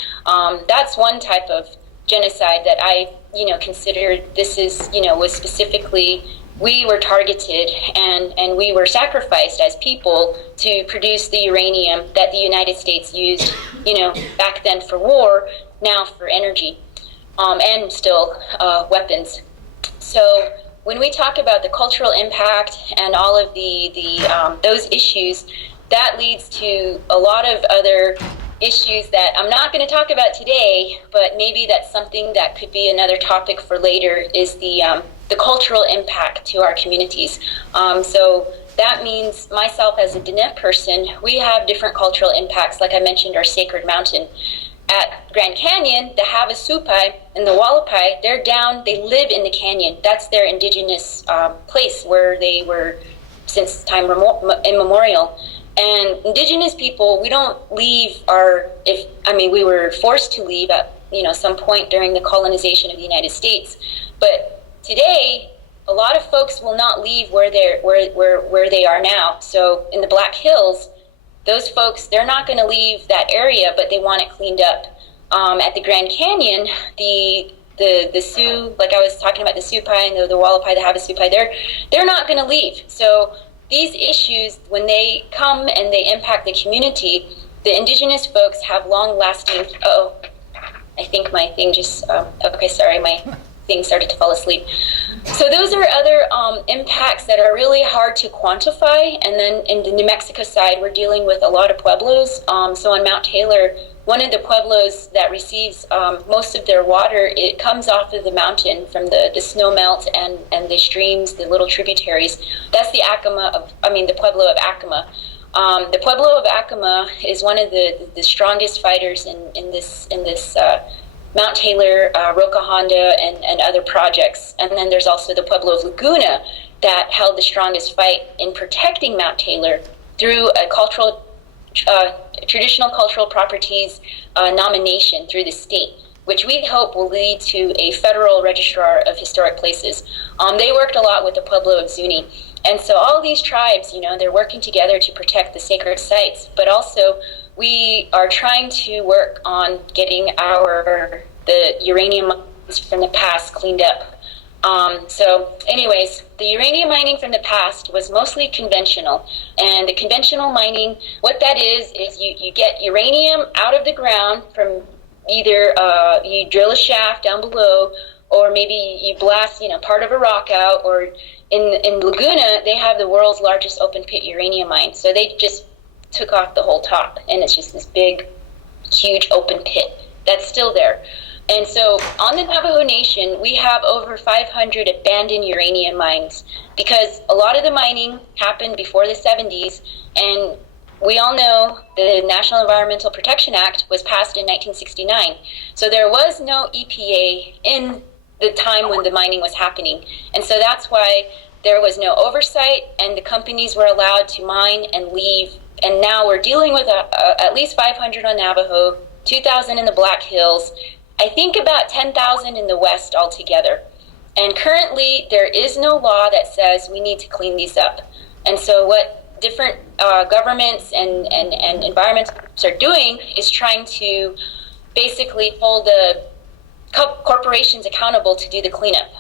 That's one type of genocide that I consider this was specifically, we were targeted and we were sacrificed as people to produce the uranium that the United States used back then for war, now for energy and still weapons. So when we talk about the cultural impact and all of those issues, that leads to a lot of other issues that I'm not going to talk about today, but maybe that's something that could be another topic for later, is the cultural impact to our communities. So that means myself as a Dine person, we have different cultural impacts. Like I mentioned, our sacred mountain. At Grand Canyon, the Havasupai and the Wallapai, they're down, they live in the canyon. That's their indigenous place where they were since time immemorial. And indigenous people, we don't leave we were forced to leave at some point during the colonization of the United States. But today, a lot of folks will not leave where they are now. So in the Black Hills, those folks, they're not going to leave that area, but they want it cleaned up. At the Grand Canyon, the Sioux, like I was talking about, the Supai and the Wallapai, the Havasupai, they're not going to leave. So these issues, when they come and they impact the community, the indigenous folks have long-lasting. I think my thing just. Okay, sorry, my thing started to fall asleep. So those are other impacts that are really hard to quantify. And then in the New Mexico side, we're dealing with a lot of pueblos. So on Mount Taylor, one of the pueblos that receives most of their water, it comes off of the mountain from the snow melt and the streams, the little tributaries. That's the Pueblo of Acoma. The Pueblo of Acoma is one of the strongest fighters in this Mount Taylor, Roca Honda, and other projects. And then there's also the Pueblo of Laguna that held the strongest fight in protecting Mount Taylor through a traditional cultural properties nomination through the state, which we hope will lead to a federal registrar of historic places. They worked a lot with the Pueblo of Zuni. And so all these tribes, they're working together to protect the sacred sites, but also we are trying to work on getting the uranium mines from the past cleaned up. So anyways, the uranium mining from the past was mostly conventional. And the conventional mining, what that is you get uranium out of the ground from either you drill a shaft down below, or maybe you blast part of a rock out, or in Laguna, they have the world's largest open pit uranium mine. So they just took off the whole top, and it's just this big, huge open pit that's still there. And so on the Navajo Nation, we have over 500 abandoned uranium mines, because a lot of the mining happened before the 70s, and we all know the National Environmental Protection Act was passed in 1969. So there was no EPA in the time when the mining was happening. And so that's why there was no oversight, and the companies were allowed to mine and leave. And now we're dealing with at least 500 on Navajo, 2,000 in the Black Hills, I think about 10,000 in the West altogether. And currently, there is no law that says we need to clean these up. And so what different governments and environmentalists are doing is trying to basically hold the corporations accountable to do the cleanup.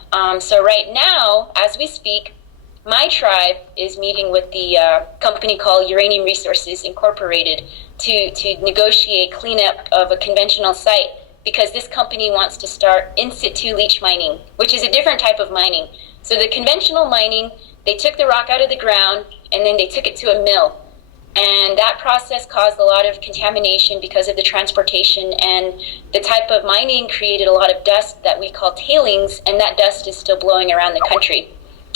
So right now, as we speak, my tribe is meeting with the company called Uranium Resources Incorporated to negotiate cleanup of a conventional site, because this company wants to start in situ leach mining, which is a different type of mining. So the conventional mining, they took the rock out of the ground and then they took it to a mill. And that process caused a lot of contamination because of the transportation, and the type of mining created a lot of dust that we call tailings, and that dust is still blowing around the country.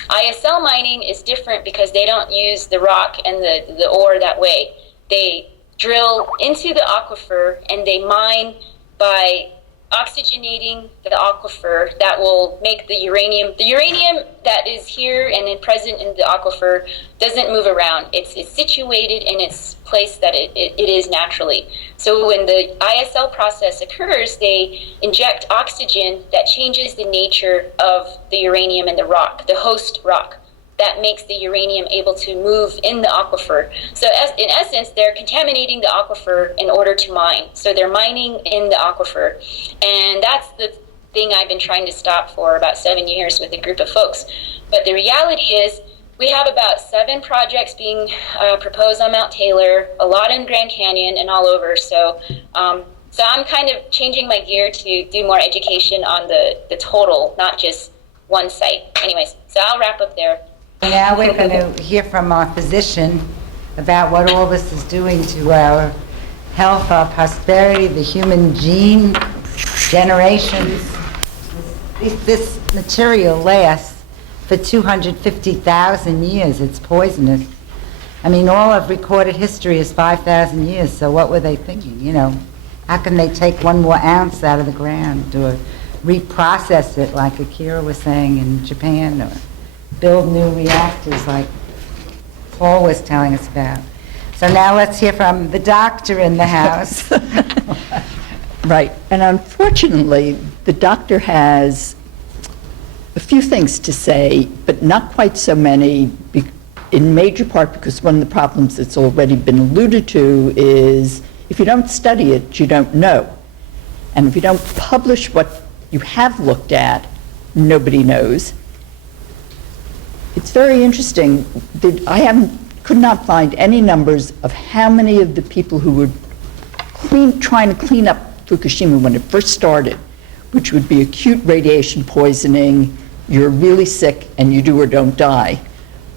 ISL mining is different because they don't use the rock and the ore that way. They drill into the aquifer and they mine by oxygenating the aquifer. That will make the uranium. The uranium that is here and then present in the aquifer doesn't move around. It's situated in its place that it is naturally. So when the ISL process occurs, they inject oxygen that changes the nature of the uranium in the rock, the host rock. That makes the uranium able to move in the aquifer. So in essence, they're contaminating the aquifer in order to mine. So they're mining in the aquifer. And that's the thing I've been trying to stop for about 7 years with a group of folks. But the reality is, we have about 7 projects being proposed on Mount Taylor, a lot in Grand Canyon and all over. So I'm kind of changing my gear to do more education on the total, not just one site. Anyways, so I'll wrap up there. Now we're going to hear from our physician about what all this is doing to our health, our prosperity, the human gene, generations. This material lasts for 250,000 years. It's poisonous. I mean, all of recorded history is 5,000 years, so what were they thinking? How can they take 1 more ounce out of the ground or reprocess it like Akira was saying in Japan, or build new reactors like Paul was telling us about. So now let's hear from the doctor in the house. Right, and unfortunately, the doctor has a few things to say, but not quite so many, in major part because one of the problems that's already been alluded to is if you don't study it, you don't know. And if you don't publish what you have looked at, nobody knows. It's very interesting that I could not find any numbers of how many of the people who were trying to clean up Fukushima when it first started, which would be acute radiation poisoning, you're really sick and you do or don't die,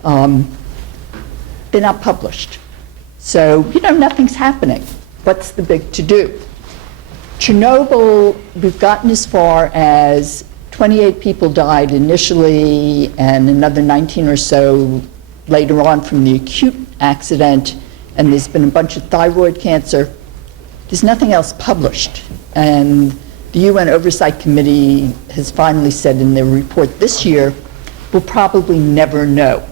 they're not published. So, nothing's happening. What's the big to-do? Chernobyl, we've gotten as far as 28 people died initially and another 19 or so later on from the acute accident, and there's been a bunch of thyroid cancer. There's nothing else published. And the UN Oversight Committee has finally said in their report this year, we'll probably never know.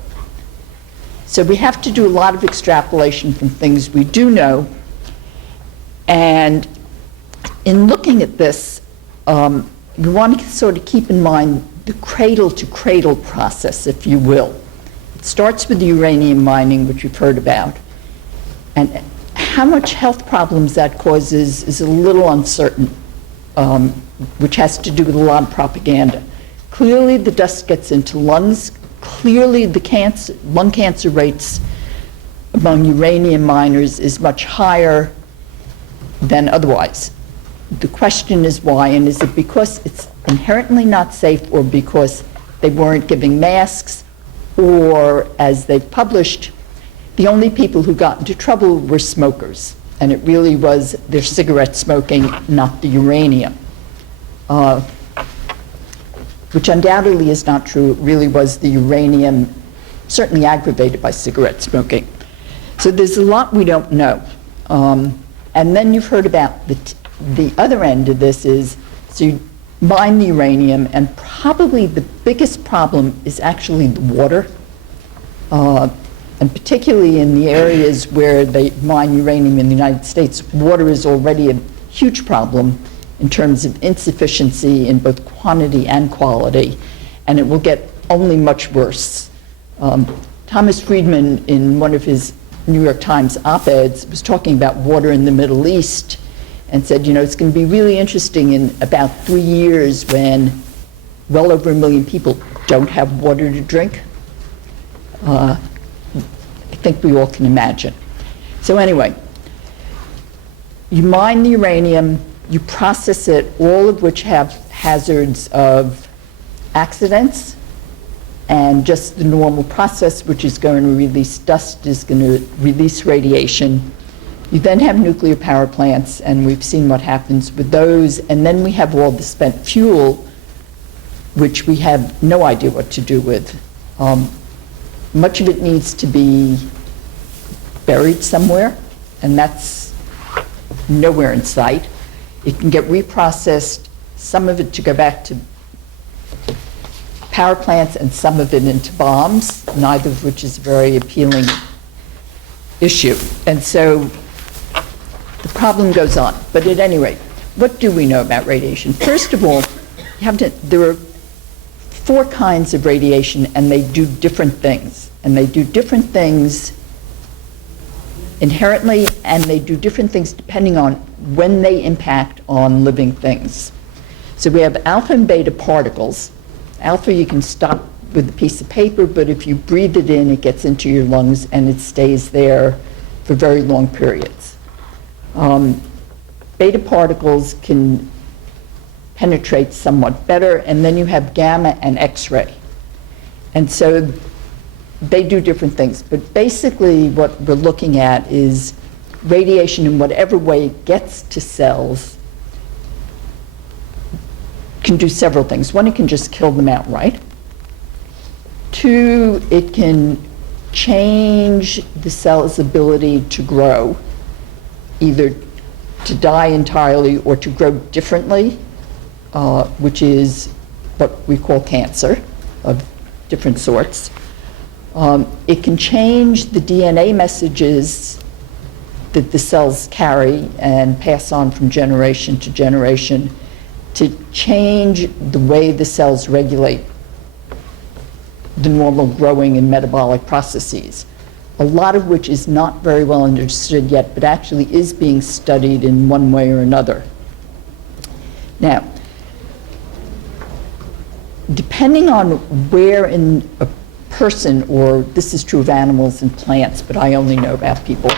So we have to do a lot of extrapolation from things we do know. And in looking at this, we want to sort of keep in mind the cradle-to-cradle process, if you will. It starts with the uranium mining, which we've heard about. And how much health problems that causes is a little uncertain, which has to do with a lot of propaganda. Clearly, the dust gets into lungs. Clearly, the lung cancer rates among uranium miners is much higher than otherwise. The question is why, and is it because it's inherently not safe, or because they weren't giving masks, or, as they've published, the only people who got into trouble were smokers, and it really was their cigarette smoking, not the uranium. Which undoubtedly is not true. It really was the uranium, certainly aggravated by cigarette smoking. So there's a lot we don't know. And then you've heard about the other end of this is, so you mine the uranium, and probably the biggest problem is actually the water. And particularly in the areas where they mine uranium in the United States, water is already a huge problem in terms of insufficiency in both quantity and quality, and it will get only much worse. Thomas Friedman, in one of his New York Times op-eds, was talking about water in the Middle East and said, it's going to be really interesting in about 3 years when well over 1 million people don't have water to drink. I think we all can imagine. So anyway, you mine the uranium, you process it, all of which have hazards of accidents, and just the normal process, which is going to release dust, is going to release radiation. You then have nuclear power plants, and we've seen what happens with those, and then we have all the spent fuel, which we have no idea what to do with. Much of it needs to be buried somewhere, and that's nowhere in sight. It can get reprocessed, some of it to go back to power plants and some of it into bombs, neither of which is a very appealing issue. And so the problem goes on. But at any rate, what do we know about radiation? First of all, there are 4 kinds of radiation, and they do different things. And they do different things inherently, and they do different things depending on when they impact on living things. So we have alpha and beta particles. Alpha you can stop with a piece of paper, but if you breathe it in, it gets into your lungs and it stays there for very long periods. Beta particles can penetrate somewhat better, and then you have gamma and X-ray. And so they do different things, but basically what we're looking at is radiation in whatever way it gets to cells can do several things. One, it can just kill them outright. 2, it can change the cell's ability to grow, either to die entirely or to grow differently, which is what we call cancer of different sorts. It can change the DNA messages that the cells carry and pass on from generation to generation to change the way the cells regulate the normal growing and metabolic processes, a lot of which is not very well understood yet, but actually is being studied in one way or another. Now, depending on where in a person, or this is true of animals and plants, but I only know about people,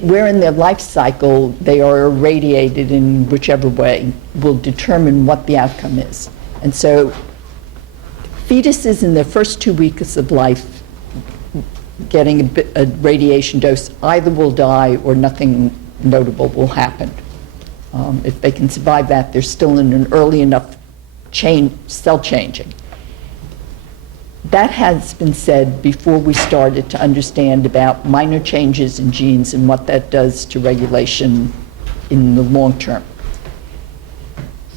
where in their life cycle they are irradiated in whichever way will determine what the outcome is. And so fetuses in their first 2 weeks of life getting a radiation dose either will die or nothing notable will happen. If they can survive that, they're still in an early enough cell changing. That has been said before we started to understand about minor changes in genes and what that does to regulation in the long term.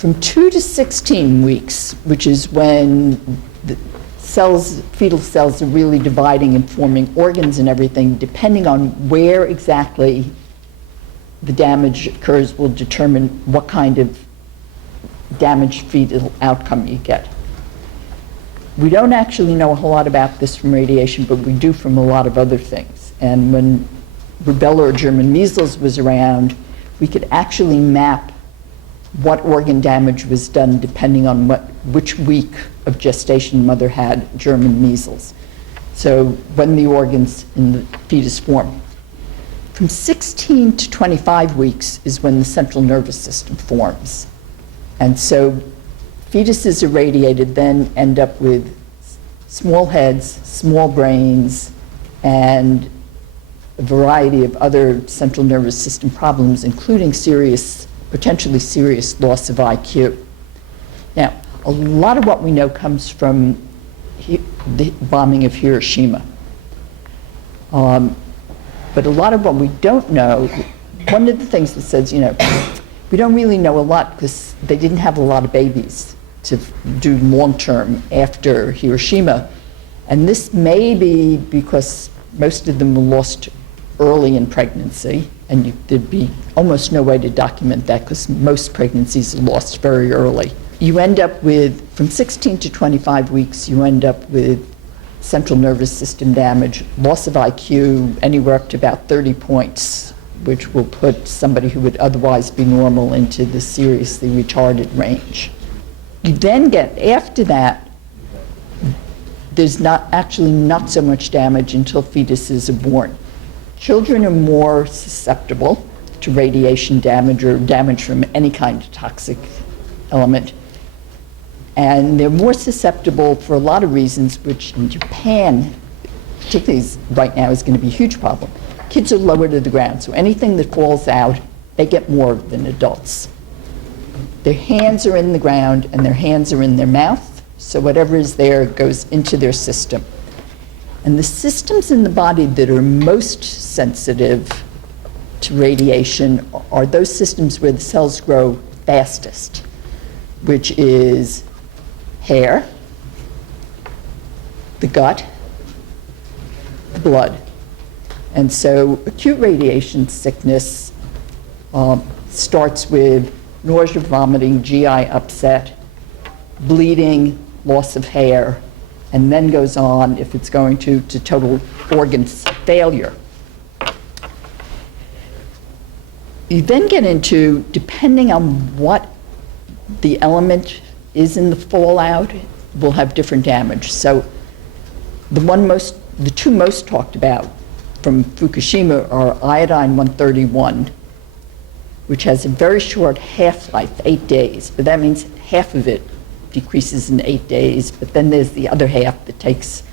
From 2 to 16 weeks, which is when the cells, fetal cells are really dividing and forming organs and everything, depending on where exactly the damage occurs will determine what kind of damaged fetal outcome you get. We don't actually know a whole lot about this from radiation, but we do from a lot of other things. And when rubella or German measles was around, we could actually map what organ damage was done depending on which week of gestation mother had German measles. So when the organs in the fetus form. From 16 to 25 weeks is when the central nervous system forms. And so fetuses irradiated then end up with small heads, small brains, and a variety of other central nervous system problems, including potentially serious loss of IQ. Now, a lot of what we know comes from the bombing of Hiroshima. But a lot of what we don't know, one of the things that says, we don't really know a lot because they didn't have a lot of babies to do long-term after Hiroshima. And this may be because most of them were lost early in pregnancy, and there'd be almost no way to document that because most pregnancies are lost very early. You end up with, from 16 to 25 weeks, you end up with central nervous system damage, loss of IQ, anywhere up to about 30 points, which will put somebody who would otherwise be normal into the seriously retarded range. You then get, after that, there's not so much damage until fetuses are born. Children are more susceptible to radiation damage or damage from any kind of toxic element. And they're more susceptible for a lot of reasons, which in Japan, particularly right now, is going to be a huge problem. Kids are lower to the ground, so anything that falls out, they get more than adults. Their hands are in the ground and their hands are in their mouth, so whatever is there goes into their system. And the systems in the body that are most sensitive to radiation are those systems where the cells grow fastest, which is hair, the gut, the blood. And so acute radiation sickness starts with nausea, vomiting, GI upset, bleeding, loss of hair, and then goes on, if it's going to total organ failure. You then get into, depending on what the element is in the fallout, will have different damage. So the two most talked about from Fukushima are iodine-131, which has a very short half-life, 8 days, but that means half of it decreases in 8 days, but then there's the other half that takes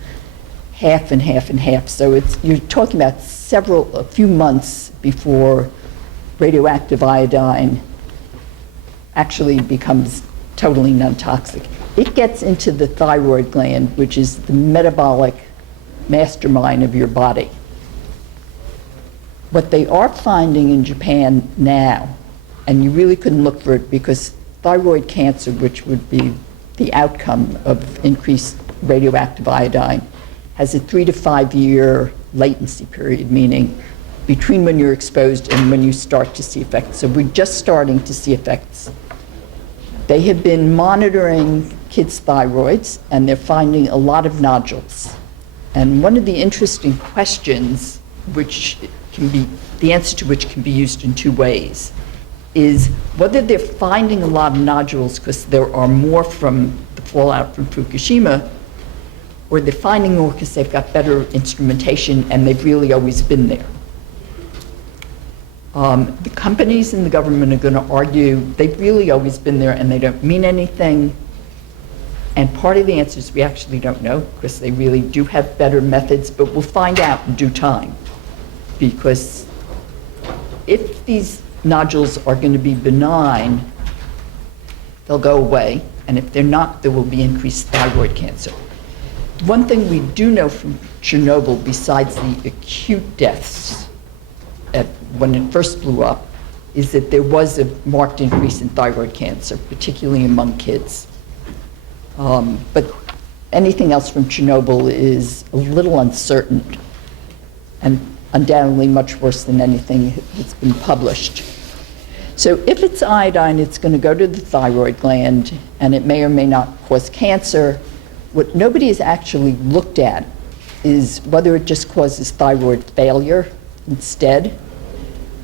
half and half and half. So you're talking about a few months before radioactive iodine actually becomes totally non-toxic. It gets into the thyroid gland, which is the metabolic mastermind of your body. What they are finding in Japan now, and you really couldn't look for it because thyroid cancer, which would be the outcome of increased radioactive iodine, has a 3 to 5 year latency period, meaning between when you're exposed and when you start to see effects. So we're just starting to see effects. They have been monitoring kids' thyroids, and they're finding a lot of nodules. And one of the interesting questions, which can be, the answer to which can be used in two ways, is whether they're finding a lot of nodules because there are more from the fallout from Fukushima, or they're finding more because they've got better instrumentation and they've really always been there. The companies and the government are going to argue they've really always been there and they don't mean anything. And part of the answer is we actually don't know because they really do have better methods, but we'll find out in due time. Because if these nodules are going to be benign, they'll go away. And if they're not, there will be increased thyroid cancer. One thing we do know from Chernobyl, besides the acute deaths when it first blew up, is that there was a marked increase in thyroid cancer, particularly among kids. But anything else from Chernobyl is a little uncertain and undoubtedly much worse than anything that's been published. So if it's iodine, it's going to go to the thyroid gland, and it may or may not cause cancer. What nobody has actually looked at is whether it just causes thyroid failure instead.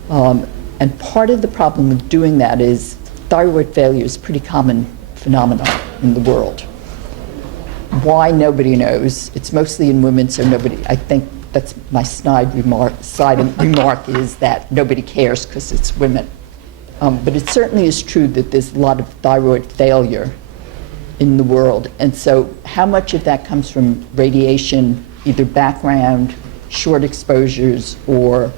And part of the problem of doing that is thyroid failure is a pretty common phenomenon in the world. Why, nobody knows. It's mostly in women, so nobody, I think that's my side remark is that nobody cares because it's women. But it certainly is true that there's a lot of thyroid failure in the world. And so how much of that comes from radiation, either background, short exposures, or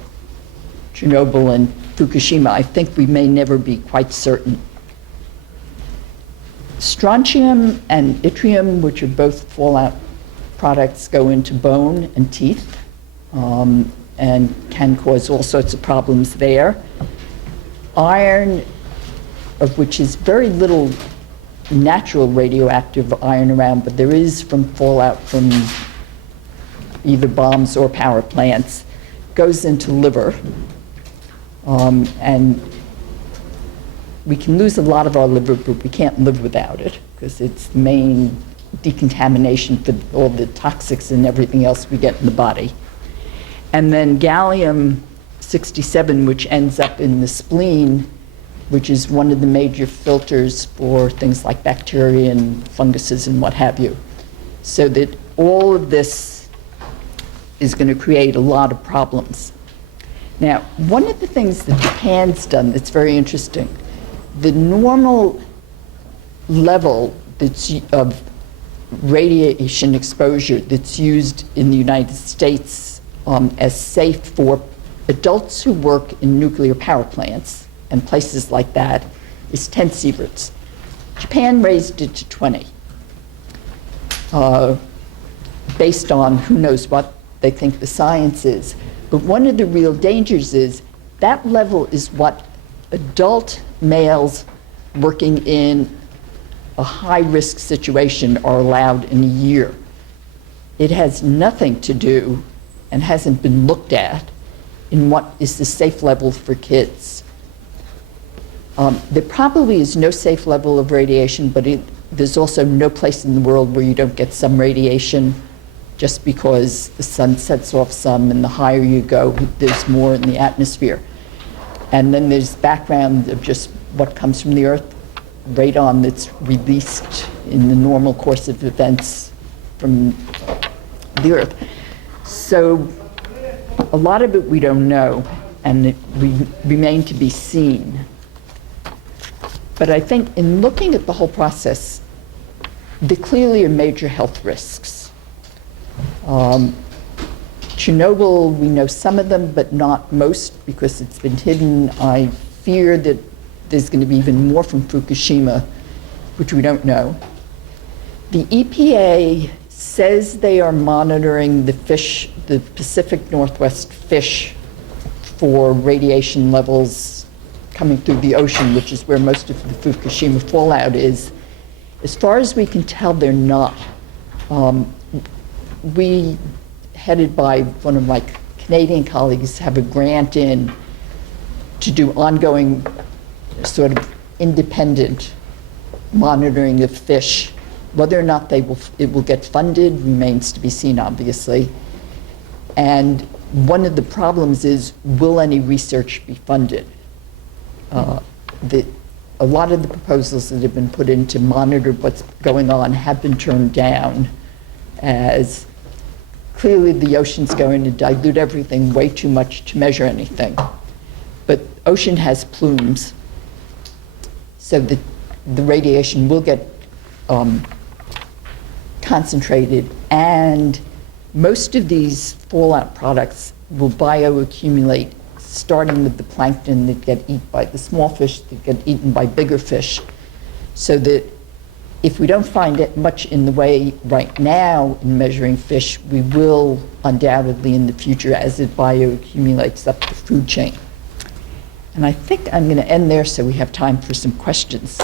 Chernobyl and Fukushima, I think we may never be quite certain. Strontium and yttrium, which are both fallout products, go into bone and teeth and can cause all sorts of problems there. Iron, of which is very little natural radioactive iron around, but there is from fallout from either bombs or power plants, goes into liver. And we can lose a lot of our liver, but we can't live without it because it's the main decontamination for all the toxics and everything else we get in the body. And then gallium-67, which ends up in the spleen, which is one of the major filters for things like bacteria and funguses and what have you. So that all of this is going to create a lot of problems. Now, one of the things that Japan's done that's very interesting, the normal level of radiation exposure that's used in the United States as safe for adults who work in nuclear power plants and places like that is 10 sieverts. Japan raised it to 20, based on who knows what they think the science is. But one of the real dangers is that level is what adult males working in a high-risk situation are allowed in a year. It has nothing to do and hasn't been looked at in what is the safe level for kids. There probably is no safe level of radiation, but there's also no place in the world where you don't get some radiation just because the sun sets off some, and the higher you go, there's more in the atmosphere. And then there's background of just what comes from the Earth, radon that's released in the normal course of events from the Earth. So a lot of it we don't know, and it remain to be seen. But I think in looking at the whole process, there clearly are major health risks. Chernobyl, we know some of them, but not most because it's been hidden. I fear that there's going to be even more from Fukushima, which we don't know. The EPA says they are monitoring the fish, the Pacific Northwest fish, for radiation levels coming through the ocean, which is where most of the Fukushima fallout is. As far as we can tell, they're not. We, headed by one of my Canadian colleagues, have a grant in to do ongoing sort of independent monitoring of fish. Whether or not it will get funded remains to be seen, obviously. And one of the problems is, will any research be funded? A lot of the proposals that have been put in to monitor what's going on have been turned down, as clearly the ocean's going to dilute everything way too much to measure anything. But ocean has plumes, so that the radiation will get concentrated, and most of these fallout products will bioaccumulate, starting with the plankton that get eaten by the small fish that get eaten by bigger fish, so that if we don't find it much in the way right now in measuring fish, we will undoubtedly in the future as it bioaccumulates up the food chain. And I think I'm going to end there so we have time for some questions.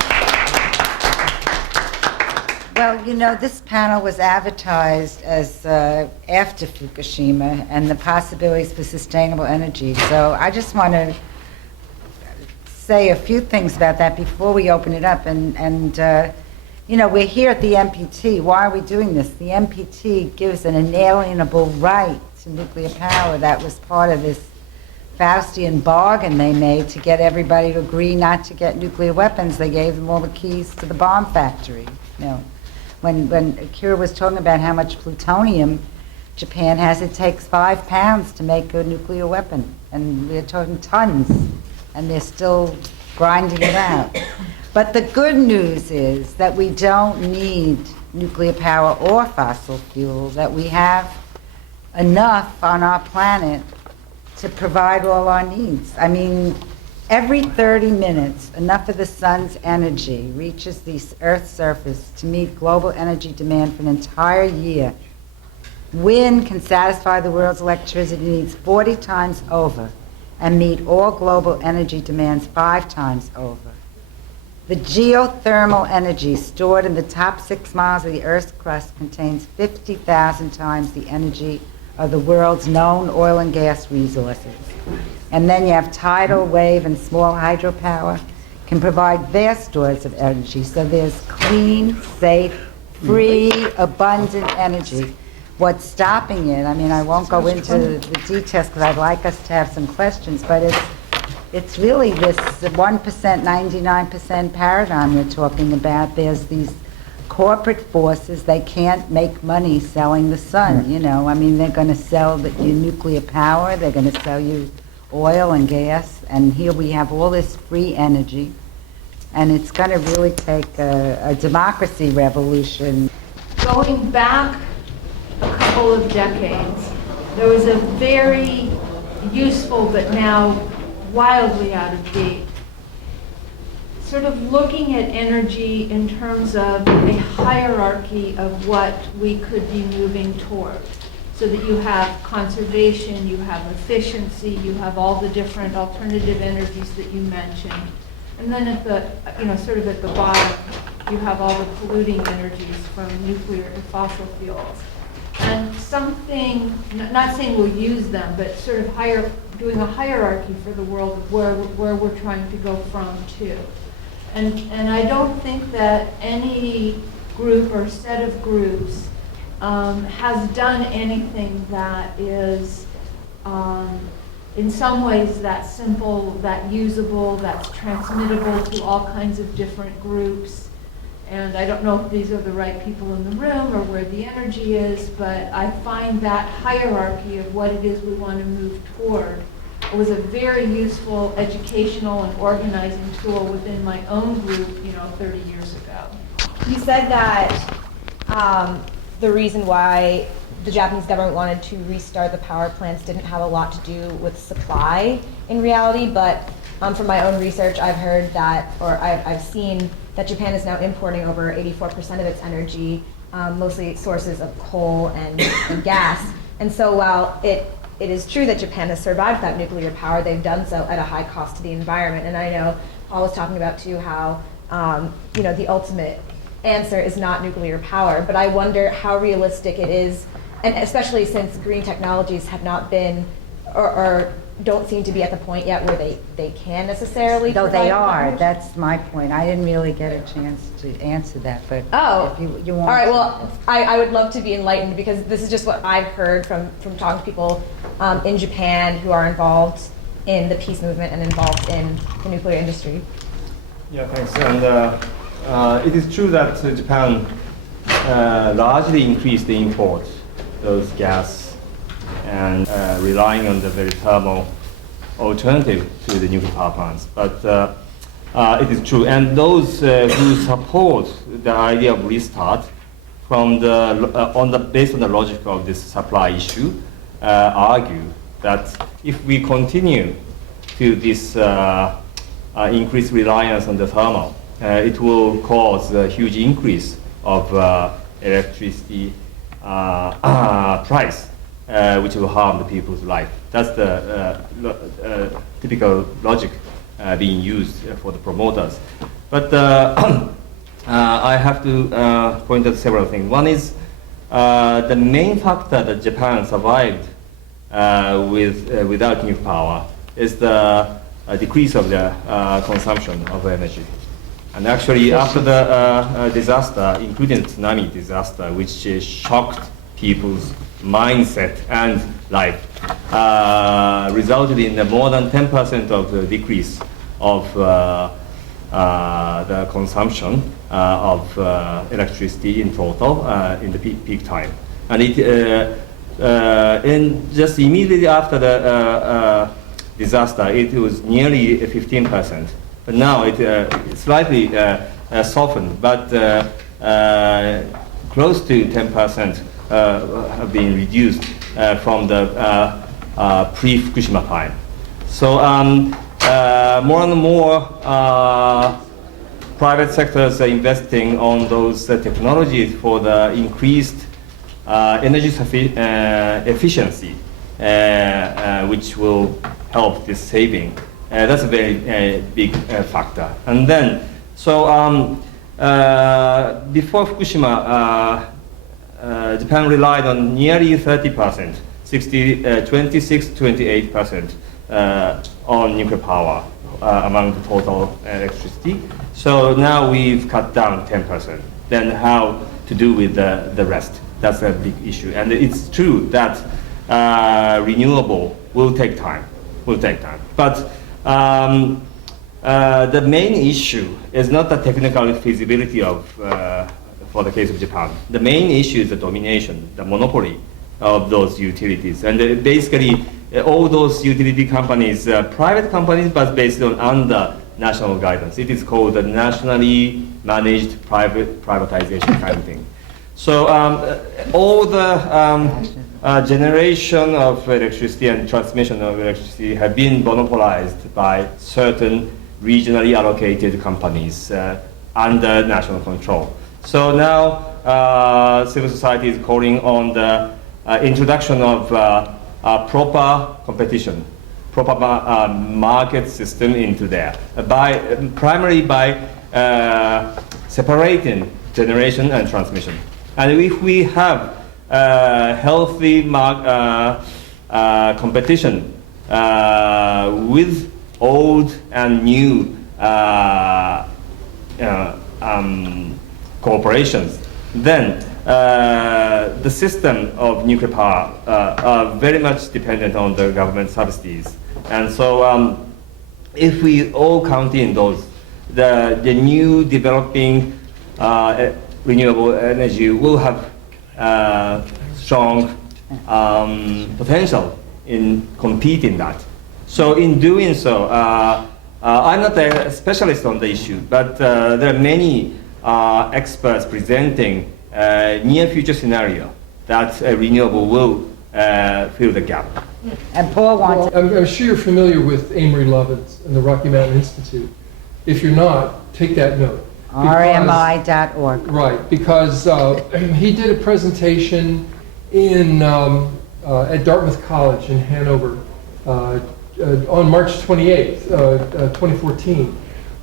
Well, you know, this panel was advertised as after Fukushima and the possibilities for sustainable energy. So I just want to say a few things about that before we open it up. And you know, we're here at the NPT. Why are we doing this? The NPT gives an inalienable right to nuclear power. That was part of this Faustian bargain they made to get everybody to agree not to get nuclear weapons. They gave them all the keys to the bomb factory. You know, when Akira was talking about how much plutonium Japan has, it takes 5 pounds to make a nuclear weapon. And we're talking tons. And they're still grinding it out. But the good news is that we don't need nuclear power or fossil fuel, that we have enough on our planet to provide all our needs. I mean, every 30 minutes, enough of the sun's energy reaches the Earth's surface to meet global energy demand for an entire year. Wind can satisfy the world's electricity needs 40 times over and meet all global energy demands 5 times over. The geothermal energy stored in the top 6 miles of the Earth's crust contains 50,000 times the energy of the world's known oil and gas resources. And then you have tidal, wave, and small hydropower can provide vast stores of energy. So there's clean, safe, free, abundant energy. What's stopping it, I mean, I won't go into the details because I'd like us to have some questions, but it's really this 1%, 99% paradigm we're talking about. There's these corporate forces, they can't make money selling the sun, you know. I mean, they're going to sell you nuclear power, they're going to sell you oil and gas, and here we have all this free energy, and it's going to really take a democracy revolution. Going back a couple of decades, there was a very useful but now wildly out of date sort of looking at energy in terms of a hierarchy of what we could be moving toward, so that you have conservation, you have efficiency, you have all the different alternative energies that you mentioned, and then at the, you know, sort of at the bottom, you have all the polluting energies from nuclear and fossil fuels. And something, not saying we'll use them, but sort of doing a hierarchy for the world of where we're trying to go from to. And I don't think that any group or set of groups has done anything that is in some ways that simple, that usable, that's transmittable to all kinds of different groups. And I don't know if these are the right people in the room or where the energy is, but I find that hierarchy of what it is we want to move toward was a very useful educational and organizing tool within my own group, 30 years ago. You said that the reason why the Japanese government wanted to restart the power plants didn't have a lot to do with supply in reality, but from my own research, I've heard that, or I've seen that Japan is now importing over 84% of its energy, mostly sources of coal and gas. And so while it is true that Japan has survived without nuclear power, they've done so at a high cost to the environment. And I know Paul was talking about too how the ultimate answer is not nuclear power, but I wonder how realistic it is, and especially since green technologies have not been or don't seem to be at the point yet where they can necessarily. Though they provide are, coverage. that's my point. I didn't really get a chance to answer that, but if you want. All right, well, I would love to be enlightened, because this is just what I've heard from talking to people in Japan who are involved in the peace movement and involved in the nuclear industry. Yeah, thanks. And it is true that Japan largely increased the imports, those gas, and relying on the very thermal alternative to the nuclear power plants. But it is true. And those who support the idea of restart based on the logic of this supply issue, argue that if we continue to this increased reliance on the thermal, it will cause a huge increase of electricity price, which will harm the people's life. That's the typical logic being used for the promoters. But I have to point out several things. One is the main factor that Japan survived without nuclear power is the decrease of the consumption of energy. And actually, after the disaster, including the tsunami disaster, which shocked people's mindset and life, resulted in more than 10% of the decrease of the consumption of electricity in total in the peak time. And it just immediately after the disaster, it was nearly 15%. But now it slightly softened, but close to 10% have been reduced from the pre-Fukushima time. So more and more private sectors are investing on those technologies for the increased energy efficiency, which will help this saving. That's a very big factor. And then, so before Fukushima, Japan relied on nearly 30%, 26-28% on nuclear power among the total electricity. So now we've cut down 10%. Then how to do with the rest? That's a big issue. And it's true that renewable will take time. But the main issue is not the technical feasibility of, for the case of Japan. The main issue is the domination, the monopoly of those utilities. And basically, all those utility companies, private companies, but based on under national guidance. It is called the nationally managed privatization kind of thing. So all the generation of electricity and transmission of electricity have been monopolized by certain regionally allocated companies under national control. So now civil society is calling on the introduction of proper competition, proper market system into there, primarily by separating generation and transmission. And if we have healthy competition with old and new corporations, then the system of nuclear power are very much dependent on the government subsidies. And so if we all count in those, the new developing renewable energy will have strong potential in competing that. So in doing so, I'm not a specialist on the issue, but there are many experts presenting near future scenario that renewable will fill the gap. And Paul wants. I'm sure you're familiar with Amory Lovins and the Rocky Mountain Institute. If you're not, take that note. RMI.org. Right, because he did a presentation in at Dartmouth College in Hanover on March 28th, 2014,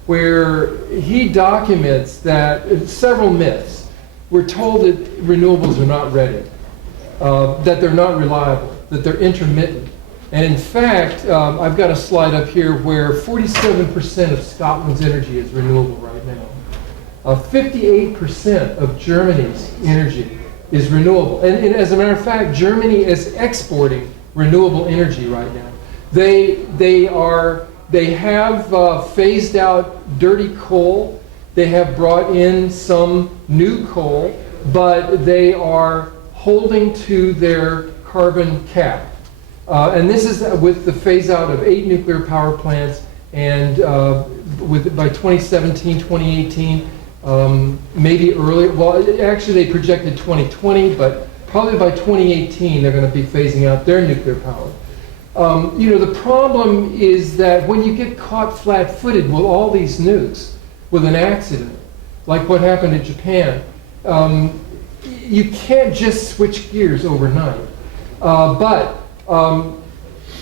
where he documents that several myths. We're told that renewables are not ready, that they're not reliable, that they're intermittent. And in fact, I've got a slide up here where 47% of Scotland's energy is renewable right now. 58% of Germany's energy is renewable. And as a matter of fact, Germany is exporting renewable energy right now. They have phased out dirty coal. They have brought in some new coal, but they are holding to their carbon cap. And this is with the phase out of 8 nuclear power plants, and by 2017, 2018, maybe earlier. Well, actually they projected 2020, but probably by 2018 they're going to be phasing out their nuclear power. The problem is that when you get caught flat-footed with all these nukes, with an accident, like what happened in Japan, you can't just switch gears overnight. But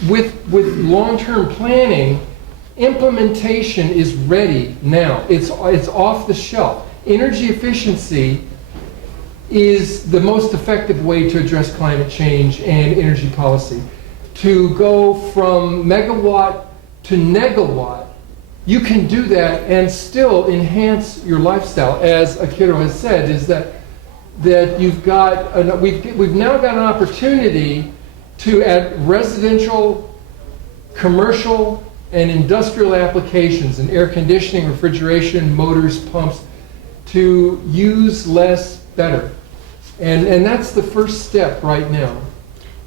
with long-term planning, Implementation is ready now. It's off the shelf. Energy efficiency is the most effective way to address climate change and energy policy. To go from megawatt to negawatt, you can do that and still enhance your lifestyle. As Akira has said, is that you've got we've now got an opportunity to add residential, commercial, and industrial applications in air conditioning, refrigeration, motors, pumps, to use less better. And that's the first step right now.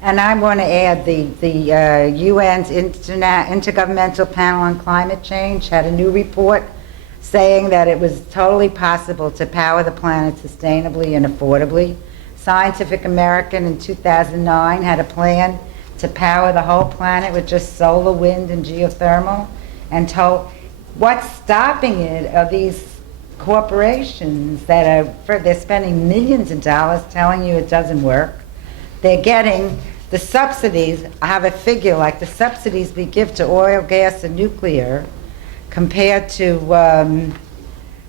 And I want to add the UN's Intergovernmental Panel on Climate Change had a new report saying that it was totally possible to power the planet sustainably and affordably. Scientific American in 2009 had a plan to power the whole planet with just solar, wind, and geothermal, and told what's stopping it are these corporations that they're spending millions of dollars telling you it doesn't work. They're getting the subsidies. I have a figure like the subsidies we give to oil, gas, and nuclear compared to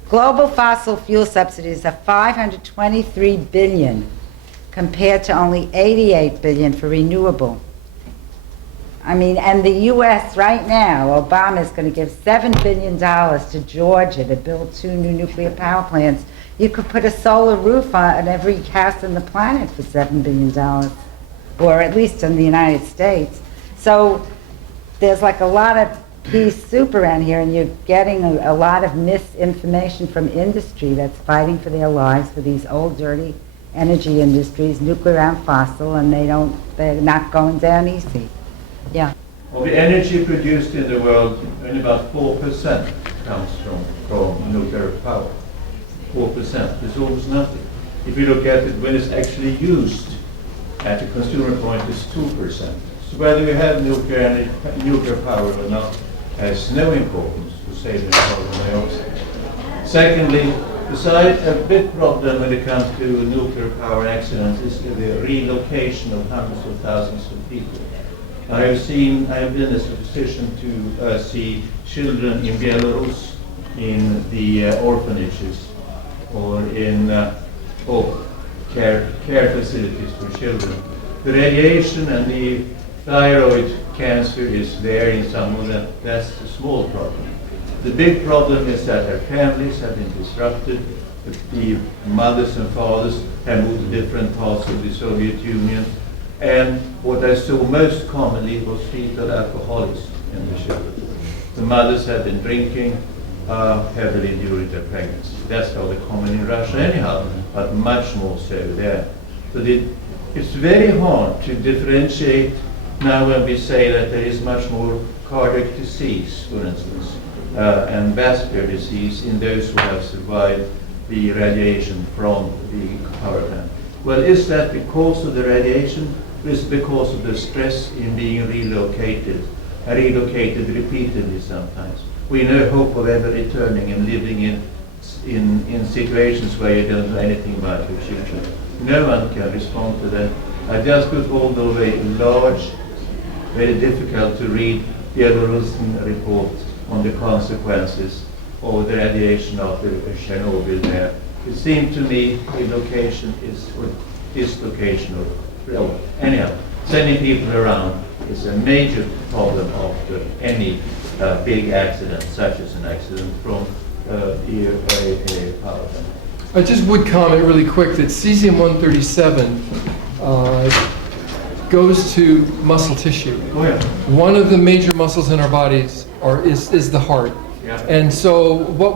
global fossil fuel subsidies are $523 billion compared to only $88 billion for renewable. I mean, and the U.S. right now, Obama is going to give $7 billion to Georgia to build 2 new nuclear power plants. You could put a solar roof on every house on the planet for $7 billion, or at least in the United States. So there's like a lot of pea soup around here, and you're getting a lot of misinformation from industry that's fighting for their lives for these old, dirty energy industries, nuclear and fossil, and they're not going down easy. Yeah. Of the energy produced in the world, only about 4% comes from nuclear power. 4%. It's almost nothing. If you look at it when it's actually used at the consumer point, it's 2%. So whether we have nuclear power or not has no importance to saving carbon dioxide. Secondly, besides a big problem when it comes to nuclear power accidents is the relocation of hundreds of thousands of people. I have been as a physician to see children in Belarus in the orphanages or in care facilities for children. The radiation and the thyroid cancer is there in some of them. That's a small problem. The big problem is that their families have been disrupted. The mothers and fathers have moved to different parts of the Soviet Union. And what I saw most commonly was fetal alcoholism in the children. The mothers have been drinking heavily during their pregnancy. That's rather common in Russia anyhow, but much more so there. So it's very hard to differentiate now when we say that there is much more cardiac disease, for instance, and vascular disease in those who have survived the radiation from the power plant. Well, is that because of the radiation? Is because of the stress in being relocated repeatedly sometimes? We no hope of ever returning and living in situations where you don't know anything about your future. No one can respond to that. I just got hold of a large, very difficult to read Belarusian report on the consequences of the radiation after Chernobyl there. It seemed to me relocation or dislocation of anyhow, sending people around is a major problem after any big accident, such as an accident from a power plant. I just would comment really quick that cesium-137 goes to muscle tissue. Oh, yeah. One of the major muscles in our bodies is the heart. Yeah. And so what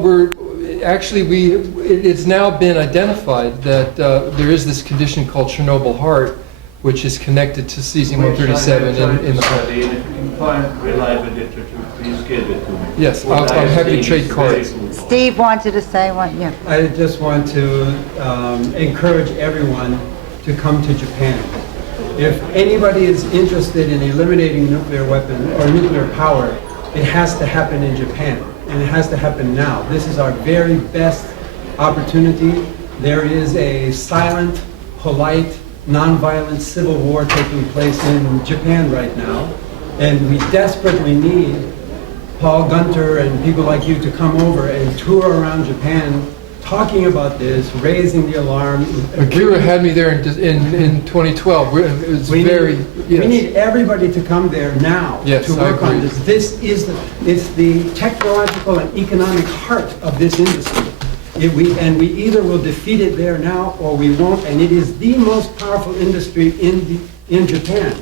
it's now been identified that there is this condition called Chernobyl heart, which is connected to cesium-137 in the heart. If you can find reliable literature, please give it to me. Yes, I'm happy to trade cards. Steve wanted to say one, yeah. I just want to encourage everyone to come to Japan. If anybody is interested in eliminating nuclear weapon or nuclear power, it has to happen in Japan, and it has to happen now. This is our very best opportunity. There is a silent, polite, non-violent civil war taking place in Japan right now, and we desperately need Paul Gunther and people like you to come over and tour around Japan, talking about this, raising the alarm. Akira had me there in 2012. It was We very, we need everybody to come there now Yes, to I work on agree. this. It's the technological and economic heart of this industry. We either will defeat it there now or we won't, and it is the most powerful industry in Japan.